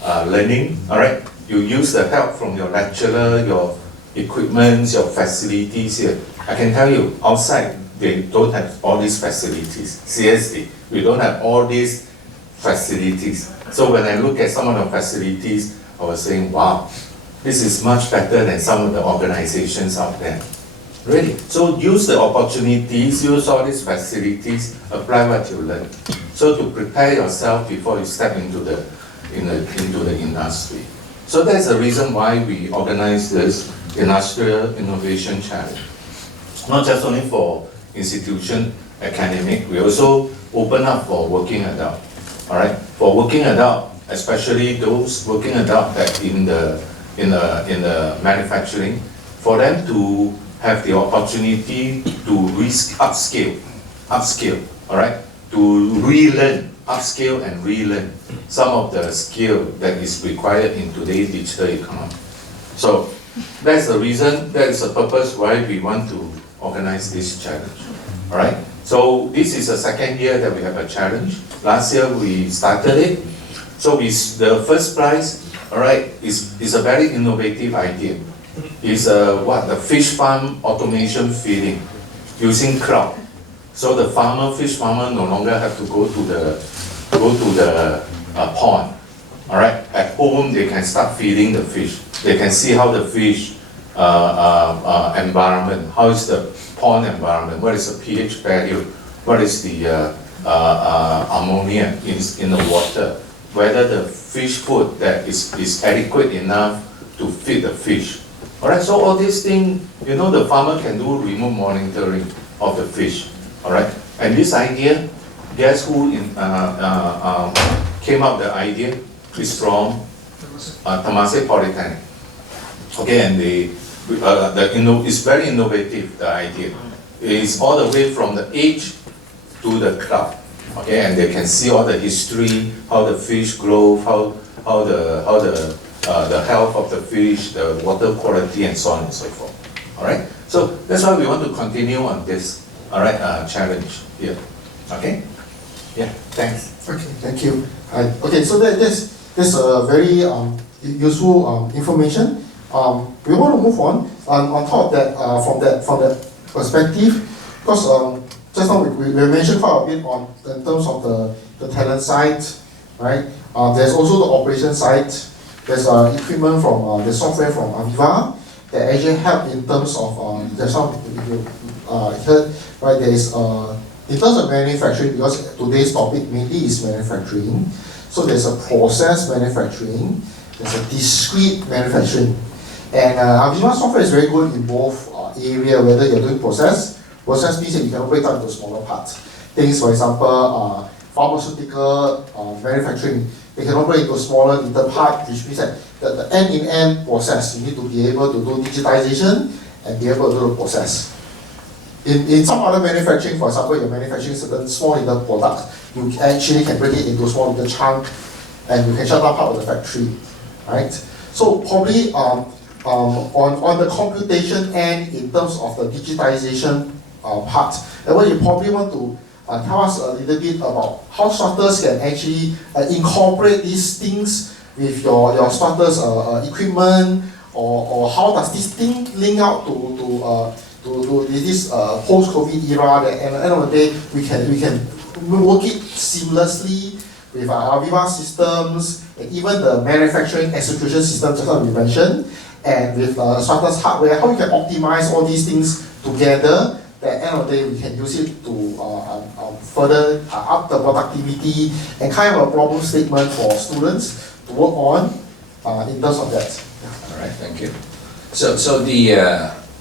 learning, all right, you use the help from your lecturer, your equipment, your facilities here. I can tell you, outside, they don't have all these facilities. Seriously, we don't have all these facilities. So when I look at some of the facilities, I was saying, wow, this is much better than some of the organizations out there. Really. So use the opportunities, use all these facilities, apply what you learn. So to prepare yourself before you step into the industry. So that's the reason why we organize this Industrial Innovation Challenge. Not just only for institution, academic, we also open up for working adult. All right, for working adult, especially those working adult that in the manufacturing, for them to have the opportunity to upskill, all right, to relearn upskill and relearn some of the skill that is required in today's digital economy. So that's the reason, that is the purpose why we want to organize this challenge. All right. So this is the second year that we have a challenge. Last year we started it. So the first prize, all right, is a very innovative idea. It's the fish farm automation feeding using cloud. So the fish farmer no longer have to go to the pond. All right, at home they can start feeding the fish. They can see how the fish environment, how is the pond environment, what is the pH value, what is the ammonia in the water, whether the fish food that is adequate enough to feed the fish. All right, so all these things, the farmer can do remote monitoring of the fish. All right, and this idea, guess who came up with the idea? It's from Temasek Polytechnic. Okay, and it's very innovative, the idea. It's all the way from the edge to the cloud. Okay, and they can see all the history, how the fish grow, how the health of the fish, the water quality, and so on and so forth. All right, so that's why we want to continue on this. All right, challenge here. Okay, yeah, thanks. Okay, thank you. Okay, so that's a very useful information. We want to move on top of that, from that perspective, because just now we mentioned quite a bit in terms of the talent side, right? There's also the operation side. There's equipment from the software from Aviva that actually help in terms of there's some you heard, right? There is in terms of manufacturing, because today's topic mainly is manufacturing. So there's a process manufacturing, there's a discrete manufacturing. And Aviva software is very good in both area, whether you're doing process means that you can break down into smaller parts. Things, for example, pharmaceutical manufacturing, they can operate into smaller little part, which means that the end-in-end process, you need to be able to do digitization and be able to do the process. In some other manufacturing, for example, you're manufacturing certain small little products, you actually can break it into small little chunk and you can shut down part of the factory, right? So probably on the computation end, in terms of the digitization part, and what you probably want to tell us a little bit about how starters can actually incorporate these things with your starters equipment, or how does this thing link out to this post-COVID era, that at the end of the day we can work it seamlessly with our Aviva systems and even the manufacturing execution systems just like we mentioned, and with starters hardware, how we can optimize all these things together. At the end of the day, we can use it to further up the productivity and kind of a problem statement for students to work on in terms of that. All right, thank you. So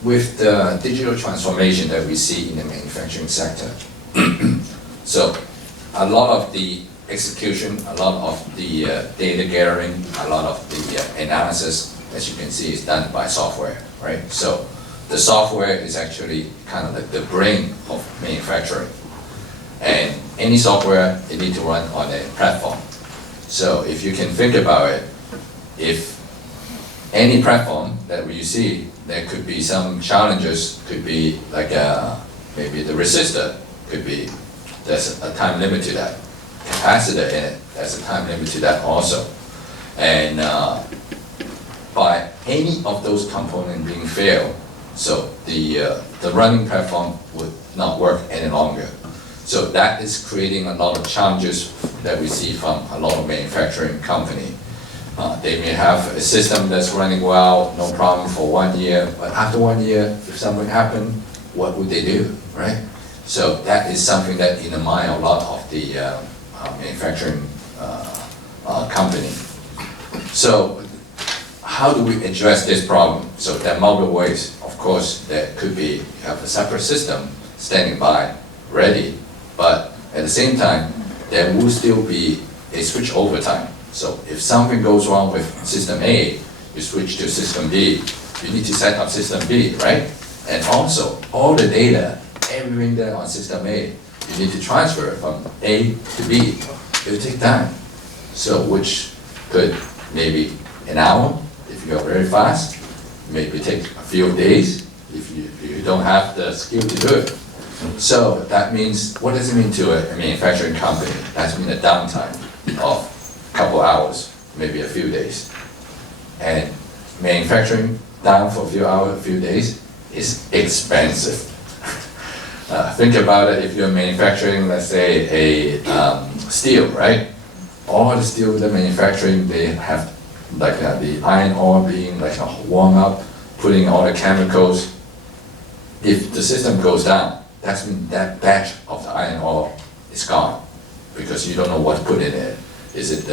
with the digital transformation that we see in the manufacturing sector, so a lot of the execution, a lot of the data gathering, a lot of the analysis, as you can see, is done by software, right? So the software is actually kind of like the brain of manufacturing. And any software, it needs to run on a platform. So if you can think about it, if any platform that you see, there could be some challenges, could be like maybe the resistor, could be, there's a time limit to that. Capacitor in it, there's a time limit to that also. And by any of those components being failed, so the running platform would not work any longer. So that is creating a lot of challenges that we see from a lot of manufacturing company. They may have a system that's running well, no problem for 1 year, but after 1 year, if something happened, what would they do, right? So that is something that in the mind of a lot of the manufacturing company. So how do we address this problem? So there are multiple ways. Of course, there could be, you have a separate system standing by, ready, but at the same time, there will still be a switch over time. So if something goes wrong with system A, you switch to system B. You need to set up system B, right? And also, all the data, everything there on system A, you need to transfer from A to B. it will take time. So which could maybe an hour, if you are very fast, maybe take a few days, if you don't have the skill to do it. So that means, what does it mean to a manufacturing company? That means a downtime of a couple hours, maybe a few days. And manufacturing down for a few hours, a few days is expensive. Think about it, if you're manufacturing, let's say, a steel, right? All the steel they're manufacturing, they have like the iron ore being like warm up, putting all the chemicals. If the system goes down, that means that batch of the iron ore is gone, because you don't know what to put in it. Is it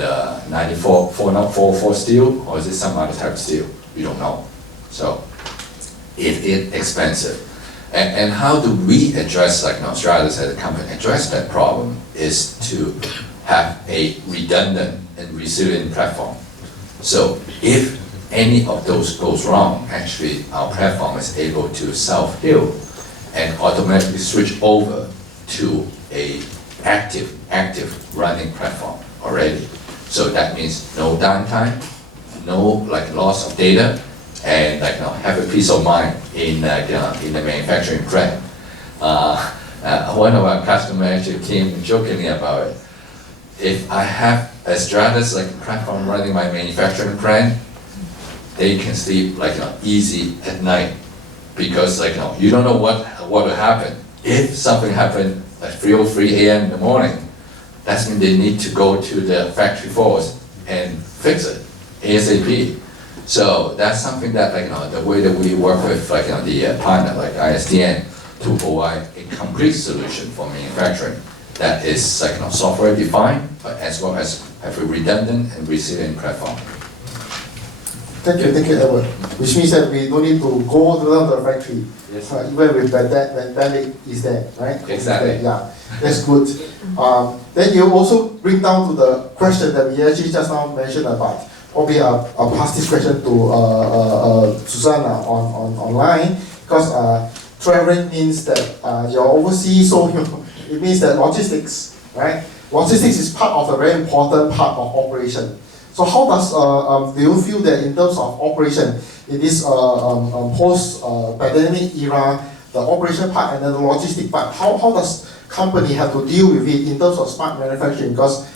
9444 steel, or is it some other type of steel? You don't know. So it is expensive. And how do we address, like Stratus as a company, address that problem is to have a redundant and resilient platform. So if any of those goes wrong, actually our platform is able to self-heal and automatically switch over to a active running platform already. So that means no downtime, no like loss of data, and like have a peace of mind in in the manufacturing plant. One of our customers actually came jokingly about it. If I have a Stratus like platform running my manufacturing plant, they can sleep like easy at night, because like you don't know what will happen. If something happened at 3:03 a.m. in the morning, that means they need to go to the factory floors and fix it ASAP. So that's something that like the way that we work with like the partner like ISDN to provide a complete solution for manufacturing that is like software defined, but as well as have a redundant and resilient platform. Thank you, Edward. Which means that we don't need to go down to the factory. Yes. Even with pandemic is there, right? Exactly. Yeah, that's good. Then you also bring down to the question that we actually just now mentioned about. Probably I'll pass this question to Susanna on online, because traveling means that you're overseas, so it means that logistics, right? Logistics is part of a very important part of operation. So how does do you feel that in terms of operation in this post-pandemic era, the operation part and then the logistic part, how does company have to deal with it in terms of smart manufacturing? Because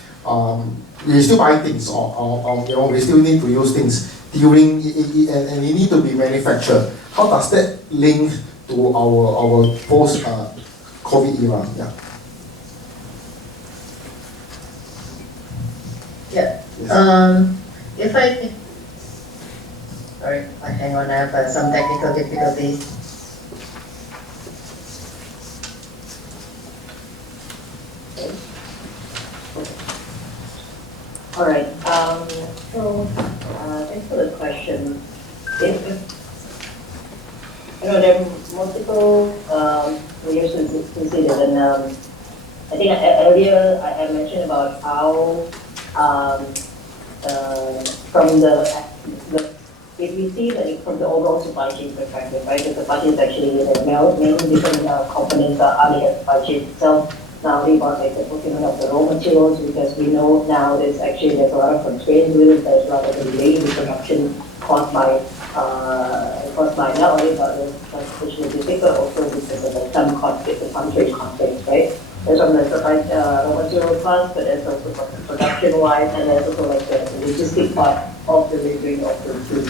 we still buy things, or we still need to use things during and it need to be manufactured. How does that link to our post COVID era? Yeah. Yeah. If I, sorry, hang on, I have some technical difficulties. All right. Thanks for the question. If there are multiple layers to consider, and I think earlier I mentioned about how from if we see from the overall supply chain perspective, right? The supply chain is actually many different components are under the supply chain itself. Now we want like the procurement of the raw materials, because we know now there's a lot of constraints with it. There's a lot of delay in the production caused by not only about the transportation logistics, but also because of some conflict, some trade conflicts, right? There's from the supply raw material cost, but there's also production wise, and there's also like the logistic part of delivering of the goods,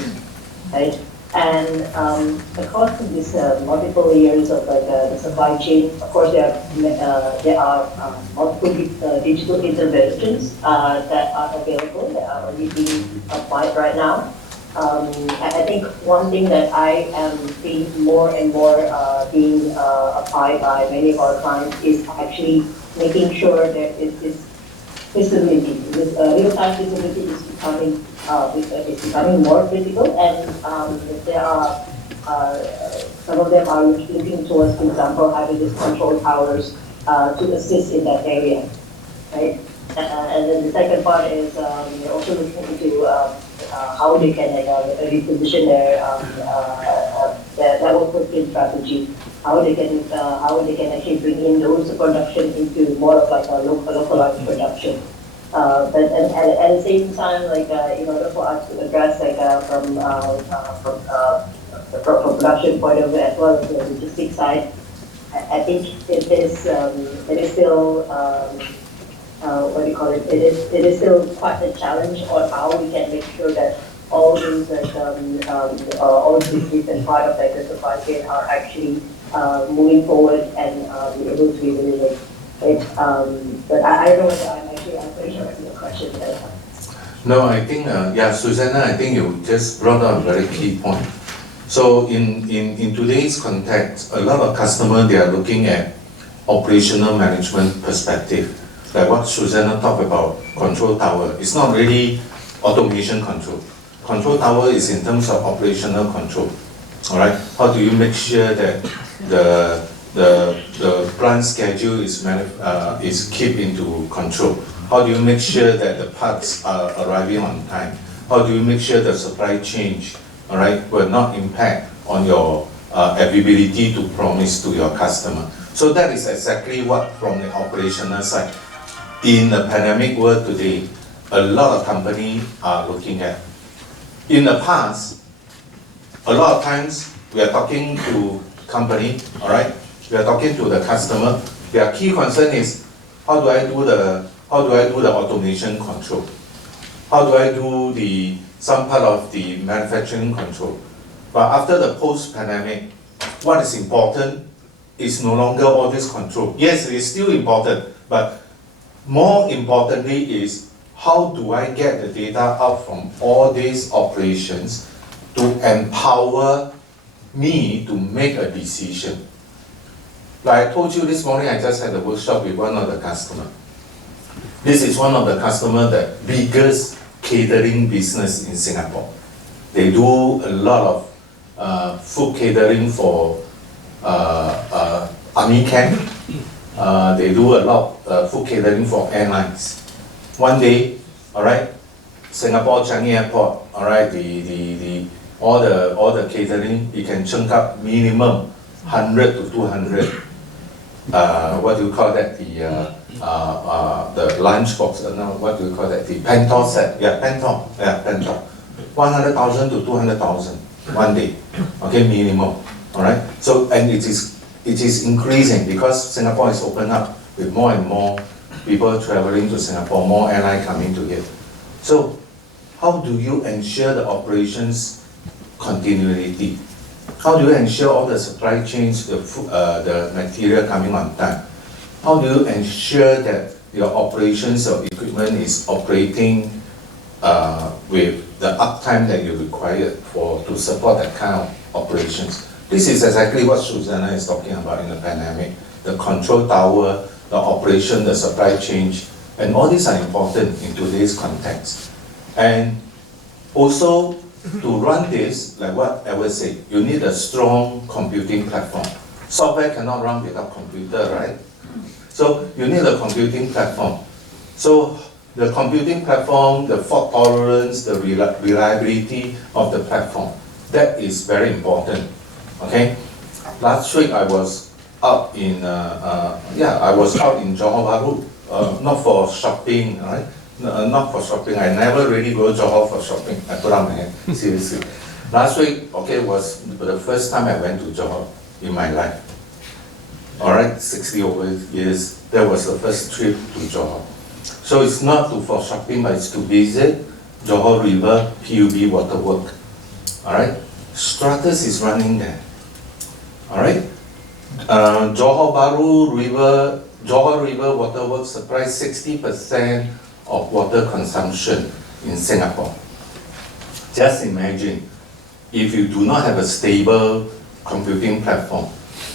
right? And across these multiple layers of like the supply chain, of course there are multiple digital interventions that are available, that are already being applied right now. I think one thing that I am seeing more and more being applied by many of our clients is actually making sure that it's visibility. Real-time visibility is becoming more critical, and there are some of them are looking towards, for example, having these control towers to assist in that area, right? And then the second part is they're also looking into how they can reposition their network footprint strategy, how they can actually bring in those production into more of like a localized production, But at the same time, like in order for us to address like from production point of view as well as the logistics side, I think it is still what do you call it? It is still quite a challenge on how we can make sure that all these like all these different part of like the supply chain are actually moving forward and be able to be delivered. Right? But I don't know if I'm actually answering your question there. No, I think, yeah, Susanna, I think you just brought up a very key point. So in today's context, a lot of customers, they are looking at operational management perspective. Like what Susanna talked about, control tower. It's not really automation control. Control tower is in terms of operational control. All right, how do you make sure that the plant schedule is kept into control? How do you make sure that the parts are arriving on time? How do you make sure the supply chain, all right, will not impact on your ability to promise to your customer? So that is exactly what from the operational side. In the pandemic world today, a lot of companies are looking at. In the past, a lot of times we are talking to company, all right? We are talking to the customer. Their key concern is how do I do the automation control? How do I do some part of the manufacturing control? But after the post-pandemic, what is important is no longer all this control. Yes, it is still important, but more importantly is how do I get the data out from all these operations to empower me to make a decision. Like I told you this morning, I just had a workshop with one of the customers. This is one of the customers, the biggest catering business in Singapore. They do a lot of food catering for army camp. They do a lot of food catering for airlines. One day, all right, Singapore Changi Airport, all right, all the catering, you can chunk up minimum 100 to 200. What do you call that? The lunch box. No, what do you call that? The Pantone set. Yeah, Pantone. Yeah, Pantone. 100,000 to 200,000 one day. Okay, minimum. All right. So and it is increasing because Singapore is open up with more and more people traveling to Singapore, more airlines coming to here. So how do you ensure the operations continuity? How do you ensure all the supply chains, the material coming on time? How do you ensure that your operations of equipment is operating with the uptime that you require to support that kind of operations? This is exactly what Susanna is talking about in the pandemic. The control tower, the operation, the supply chain, and all these are important in today's context. And also, to run this, like what I would say, you need a strong computing platform. Software cannot run without computer, right? So you need a computing platform. So the computing platform, the fault tolerance, the reliability of the platform, that is very important. Okay. Last week I was out in Johor Bahru, not for shopping, right? Not for shopping. I never really go Johor for shopping. I put on my hand, seriously. Last week, okay, was the first time I went to Johor in my life. All right, 60 over years, that was the first trip to Johor. So it's not for shopping, but it's to visit Johor River PUB waterwork. All right, Stratus is running there. All right, Johor River waterworks supplies 60% of water consumption in Singapore. Just imagine, if you do not have a stable computing platform,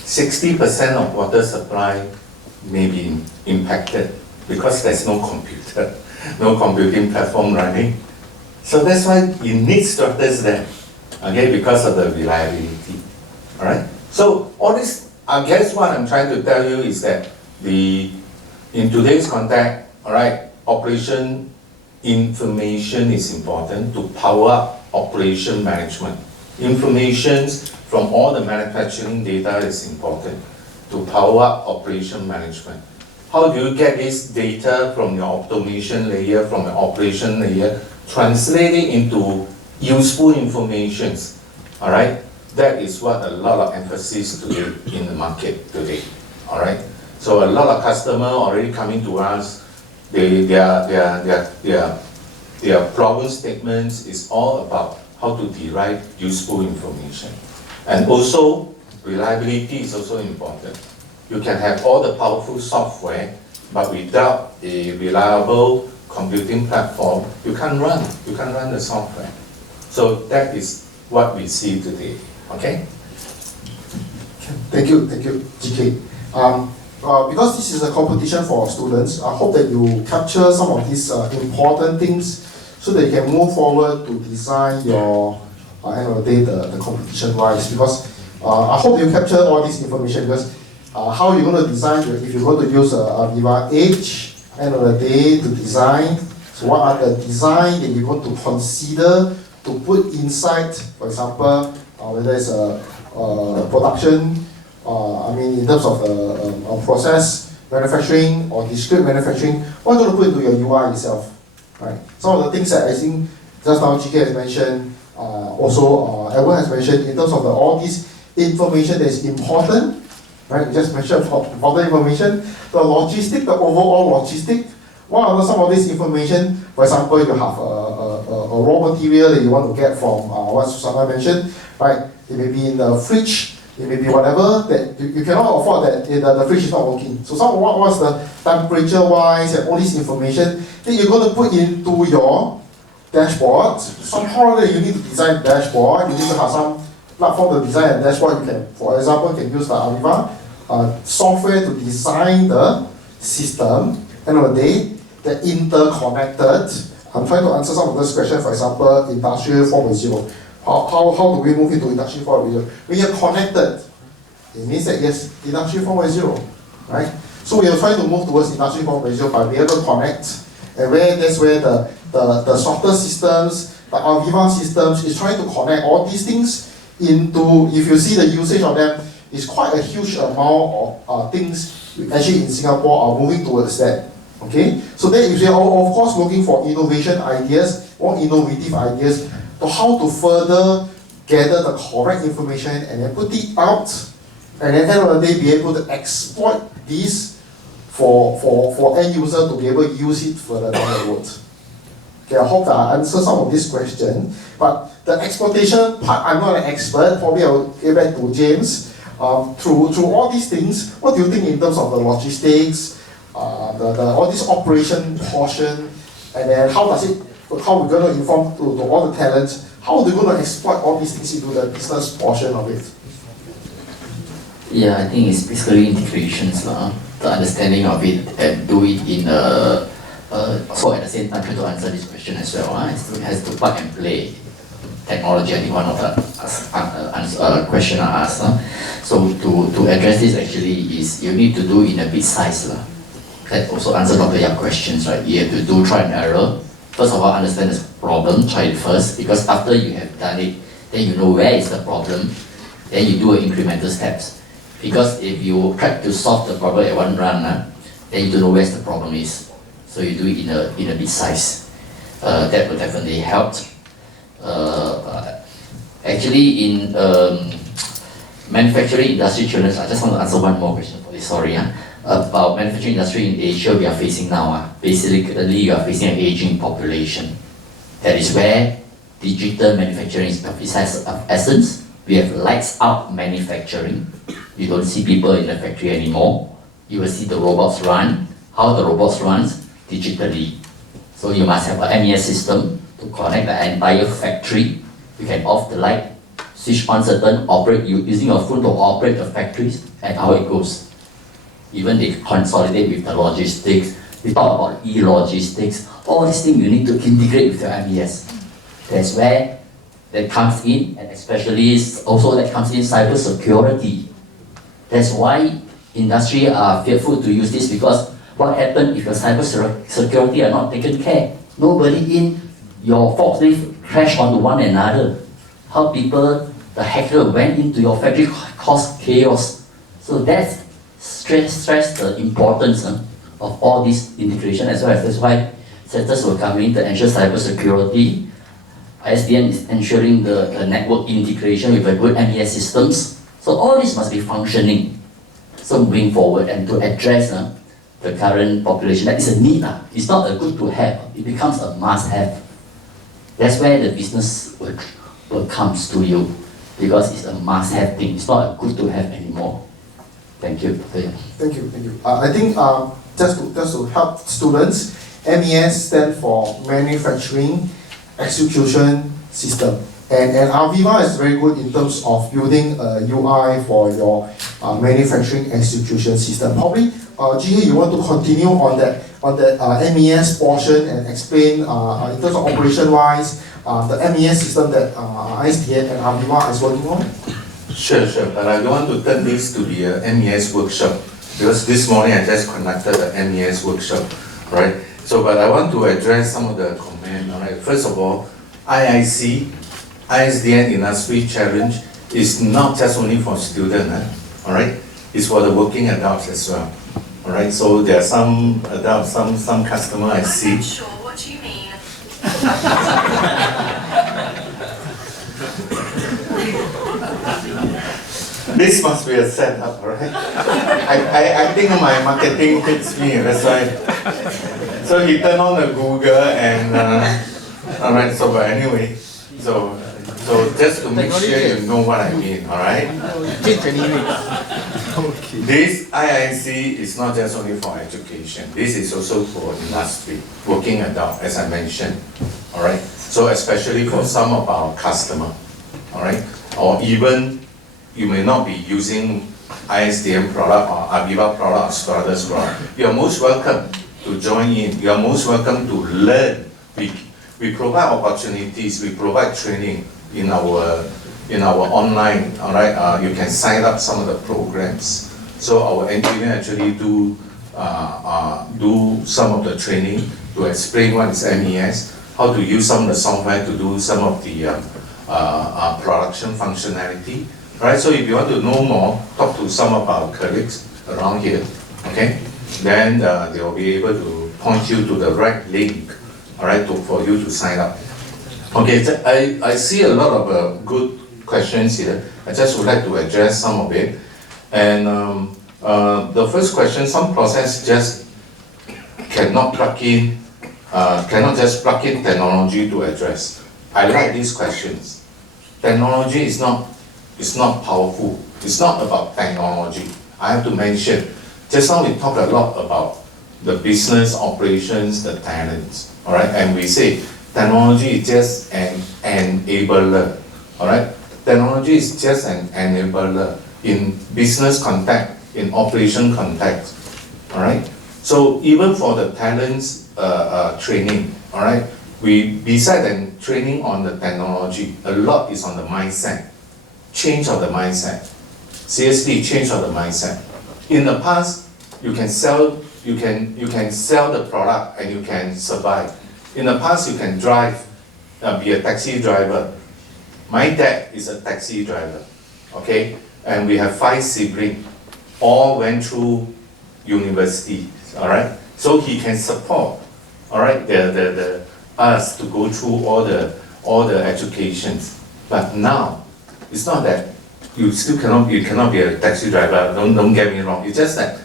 60% of water supply may be impacted because there's no computer, no computing platform running. So that's why you need Stratus there, okay, because of the reliability. All right. So all this, I guess what I'm trying to tell you is that in today's context, all right, operation information is important to power up operation management. Information from all the manufacturing data is important to power up operation management. How do you get this data from your automation layer, from your operation layer, translate it into useful informations? All right, that is what a lot of emphasis today in the market today. All right, so a lot of customer already coming to us. Their problem statements is all about how to derive useful information, and also reliability is also important. You can have all the powerful software, but without a reliable computing platform, you can't run the software. So that is what we see today. Okay. Thank you, GK. Because this is a competition for students, I hope that you capture some of these important things so that you can move forward to design your end of the day the competition wise. Because I hope you capture all this information, because how you're going to design, if you're going to use a Viva Edge end of the day to design, so what are the design that you're going to consider to put inside, for example, whether it's a production, I mean in terms of process manufacturing or discrete manufacturing, what are you going to put into your UI itself, right? Some of the things that I think just now GK has mentioned, also everyone has mentioned in terms of all this information that is important, right? We just mentioned important information, the logistic, the overall logistic. What are some of this information? For example, you have a raw material that you want to get from what Susanna mentioned, right? It may be in the fridge, it may be whatever that you cannot afford that the fridge is not working. So what's the temperature wise and all this information that you're going to put into your dashboard. Somehow that you need to design a dashboard, you need to have some platform to design a dashboard. You can, for example, can use the Aviva software to design the system. End of the day, they're interconnected. I'm trying to answer some of those questions. For example, Industry 4.0. How do we move into Industry 4.0? When you're connected, it means that yes, Industry 4.0, right? So we are trying to move towards Industry 4.0 by being able to connect, and that's where the software systems, the Aviva systems is trying to connect all these things into. If you see the usage of them, it's quite a huge amount of things actually in Singapore are moving towards that. Okay, so then if you are of course looking for innovation ideas, more innovative ideas, to how to further gather the correct information and then put it out, and at the end of the day be able to exploit these for end user to be able to use it further down the road. Okay, I hope that I answer some of this question. But the exploitation part, I'm not an expert. Probably I will get back to James. Through all these things, what do you think in terms of the logistics, all this operation portion, and then how we're going to inform to all the talents, how are they going to exploit all these things into the business portion of it? Yeah, I think it's basically integrations, the understanding of it, and do it in so at the same time try to answer this question as well. It has to plug and play technology. I think one of the question I asked. So to address this actually is you need to do in a big size. That also answers Dr. Yap's questions, right? You have to do try and error. First of all, understand the problem, try it first, because after you have done it, then you know where is the problem, then you do incremental steps. Because if you try to solve the problem at one run, then you don't know where the problem is. So you do it in a big size. That will definitely help. Actually, in manufacturing industry challenge, I just want to answer one more question for this. Sorry, about manufacturing industry in Asia we are facing now. Basically, you are facing an aging population. That is where digital manufacturing is of essence. We have lights out manufacturing. You don't see people in the factory anymore. You will see the robots run. How the robots runs? Digitally. So you must have an MES system to connect the entire factory. You can off the light, switch on certain, operate using your phone to operate the factories, and how it goes. Even they consolidate with the logistics. We talk about e-logistics. All these things you need to integrate with your MES. That's where that comes in, and especially also that comes in cyber security. That's why industry are fearful to use this, because what happens if your cyber security are not taken care? Nobody in your forklift crash onto one another. How people, the hacker went into your factory caused chaos. So that's stress the importance of all this integration as well. That's why sectors will come in to ensure cybersecurity. ISDN is ensuring the network integration with a good MES systems. So all this must be functioning. So moving forward and to address the current population, that is a need. It's not a good to have, it becomes a must have. That's where the business will comes to you, because it's a must have thing. It's not a good to have anymore. Thank you. Thank you, thank you. I think just to help students, MES stand for Manufacturing Execution System. And Aviva is very good in terms of building a UI for your manufacturing execution system. Probably, Ji, you want to continue on that MES portion and explain in terms of operation-wise the MES system that ISDN and Aviva is working on? Sure, but I don't want to turn this to be a MES workshop, because this morning I just conducted a MES workshop, right? So, but I want to address some of the comments, all right? First of all, IIC, ISDN Industry Challenge is not just only for students, all right? It's for the working adults as well, all right? So there are some adults, some customers I see. I'm not sure what you mean. This must be a setup, right? I think my marketing hits me, that's why. So he turned on the Google and, all right, so but anyway, so just to make sure you know what I mean, all right? This IIC is not just only for education. This is also for industry, working adult, as I mentioned, all right? So especially for some of our customers, all right? Or even you may not be using ISDN product or Aviva product or Stratus product. You are most welcome to join in. You are most welcome to learn. We provide opportunities. We provide training in our online. All right, you can sign up some of the programs. So our engineer actually do some of the training to explain what is MES, how to use some of the software to do some of the production functionality. Right, so if you want to know more, talk to some of our colleagues around here, okay? Then they will be able to point you to the right link, all right, for you to sign up. Okay, I see a lot of good questions here. I just would like to address some of it. And the first question, some process just cannot plug in, cannot just plug in technology to address. I like these questions. Technology is not powerful. It's not about technology. I have to mention, just now we talked a lot about the business operations, the talents, all right? And we say technology is just an enabler, all right? Technology is just an enabler in business context, in operation context, all right? So even for the talents training, all right? Beside the training on the technology, a lot is on the mindset. Change of the mindset. Seriously, change of the mindset. In the past, you can sell the product and you can survive. In the past, you can drive, be a taxi driver. My dad is a taxi driver, okay? And we have 5 siblings, all went through university, all right? So he can support, all right, us to go through all the educations. But now, it's not that you cannot be a taxi driver, don't get me wrong. It's just that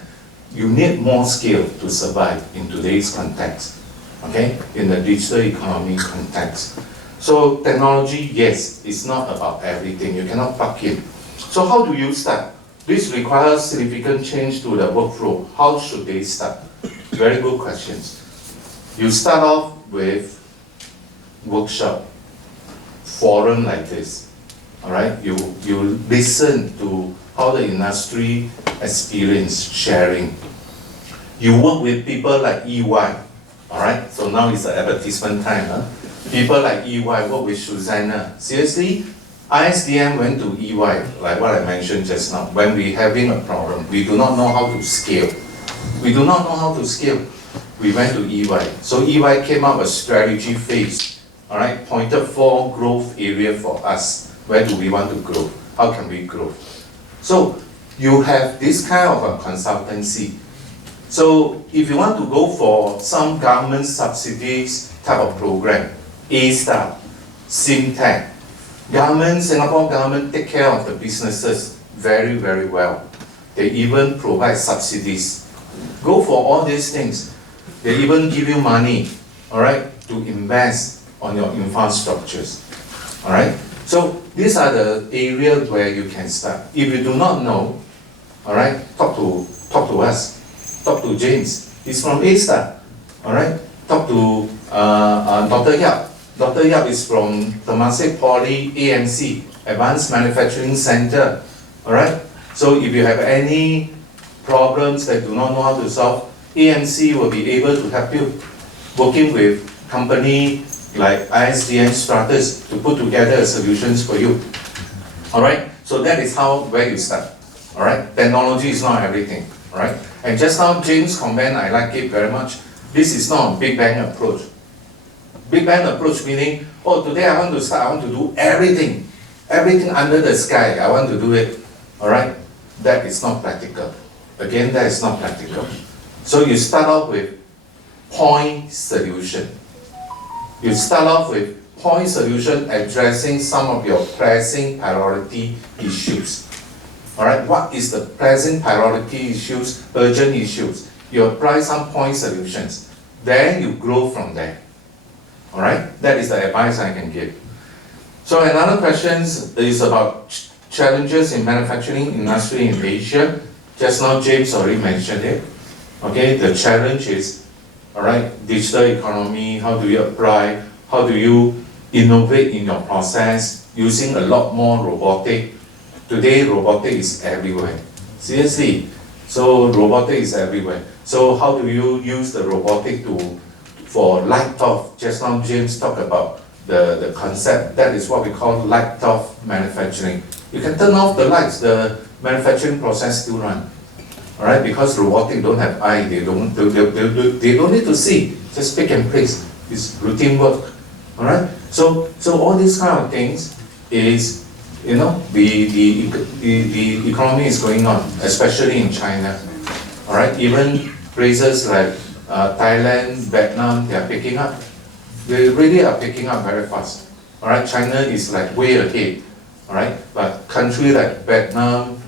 you need more skill to survive in today's context, okay? In the digital economy context. So technology, yes, it's not about everything. You cannot plug in. So how do you start? This requires significant change to the workflow. How should they start? Very good questions. You start off with workshop, forum like this. All right, you listen to how the industry experience sharing. You work with people like EY, all right? So now it's the advertisement time, huh? People like EY work with Susanna. Seriously, ISDN went to EY, like what I mentioned just now. When we're having a problem, we do not know how to scale. We do not know how to scale. We went to EY. So EY came up with a strategy phase, all right? Pointed 4 growth area for us. Where do we want to grow? How can we grow? So you have this kind of a consultancy. So if you want to go for some government subsidies type of program, A-Star, SimTech, Singapore government take care of the businesses very, very well. They even provide subsidies. Go for all these things. They even give you money, all right, to invest on your infrastructures, all right? So these are the areas where you can start. If you do not know, all right, talk to us, talk to James. He's from A-Star, all right? Talk to Dr. Yap. Dr. Yap is from Temasek Poly AMC, Advanced Manufacturing Center, all right? So if you have any problems that do not know how to solve, AMC will be able to help you, working with company like ISDN Stratus to put together solutions for you. All right, so that is where you start. All right, technology is not everything. All right, and just now James' comment, I like it very much. This is not a big bang approach. Big bang approach meaning, oh, today I want to start, I want to do everything under the sky, I want to do it. All right, that is not practical. Again, that is not practical. So you start off with point solution. You start off with point solution addressing some of your pressing priority issues. All right, what is the pressing priority issues, urgent issues? You apply some point solutions. Then you grow from there. All right, that is the advice I can give. So another question is about challenges in manufacturing industry in Asia. Just now James already mentioned it. Okay, the challenge is, all right, digital economy, how do you apply, how do you innovate in your process using a lot more robotic. Today, robotic is everywhere. Seriously, so robotic is everywhere. So how do you use the robotic for light off? Just now James talked about the concept, that is what we call light off manufacturing. You can turn off the lights, the manufacturing process still run. All right, because robotic don't have eye, they don't need to see, just pick and place. It's routine work. All right, so all these kind of things is, you know, the economy is going on, especially in China. All right, even places like Thailand, Vietnam, they are picking up. They really are picking up very fast. All right, China is like way ahead. All right, but country like Vietnam,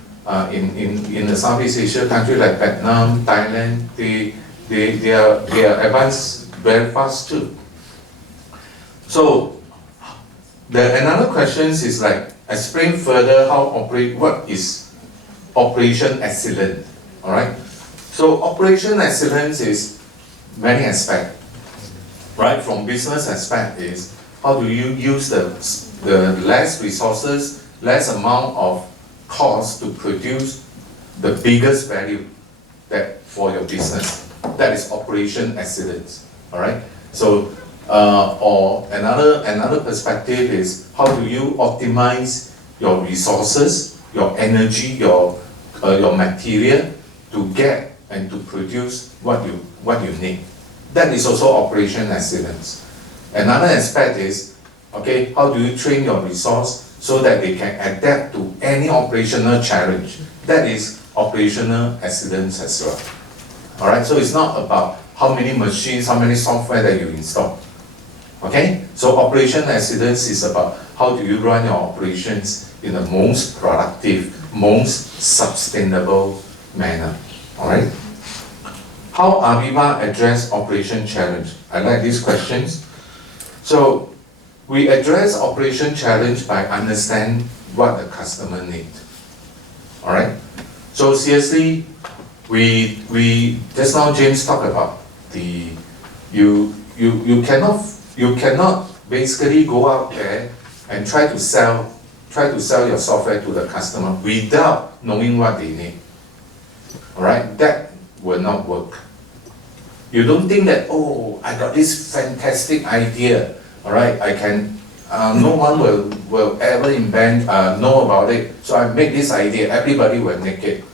in the Southeast Asia, country like Vietnam, Thailand, they are advanced very fast too. So another question is like, explain further what is operation excellence. All right. So operation excellence is many aspects. Right, from business aspect is how do you use the less resources, less amount of cost to produce the biggest value for your business. That is operation excellence. All right. So or another perspective is how do you optimize your resources, your energy, your material to get and to produce what you need. That is also operation excellence. Another aspect is, okay, how do you train your resource so that they can adapt to any operational challenge? That is operational excellence as well. All right, so it's not about how many machines, how many software that you install. Okay, so operation excellence is about how do you run your operations in the most productive, most sustainable manner. All right. How Aviva address operation challenge? I like these questions. So we address operation challenge by understand what the customer needs. All right. So seriously, we just now James talked about you cannot basically go out there and try to sell your software to the customer without knowing what they need. All right, that will not work. You don't think that, oh, I got this fantastic idea, all right, I can, no one will ever know about it, so I make this idea, everybody will make it,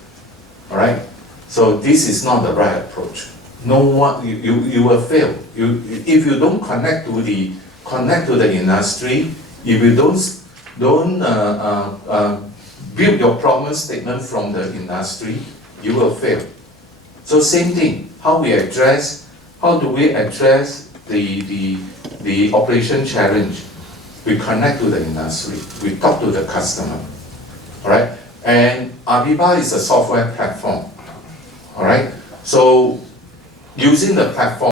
all right? So this is not the right approach. No one, you will fail. If you don't connect to the industry, if you don't build your problem statement from the industry, you will fail. So same thing, how do we address the operation challenge? We connect to the industry, we talk to the customer, all right? And Aviva is a software platform, all right? So using the platform,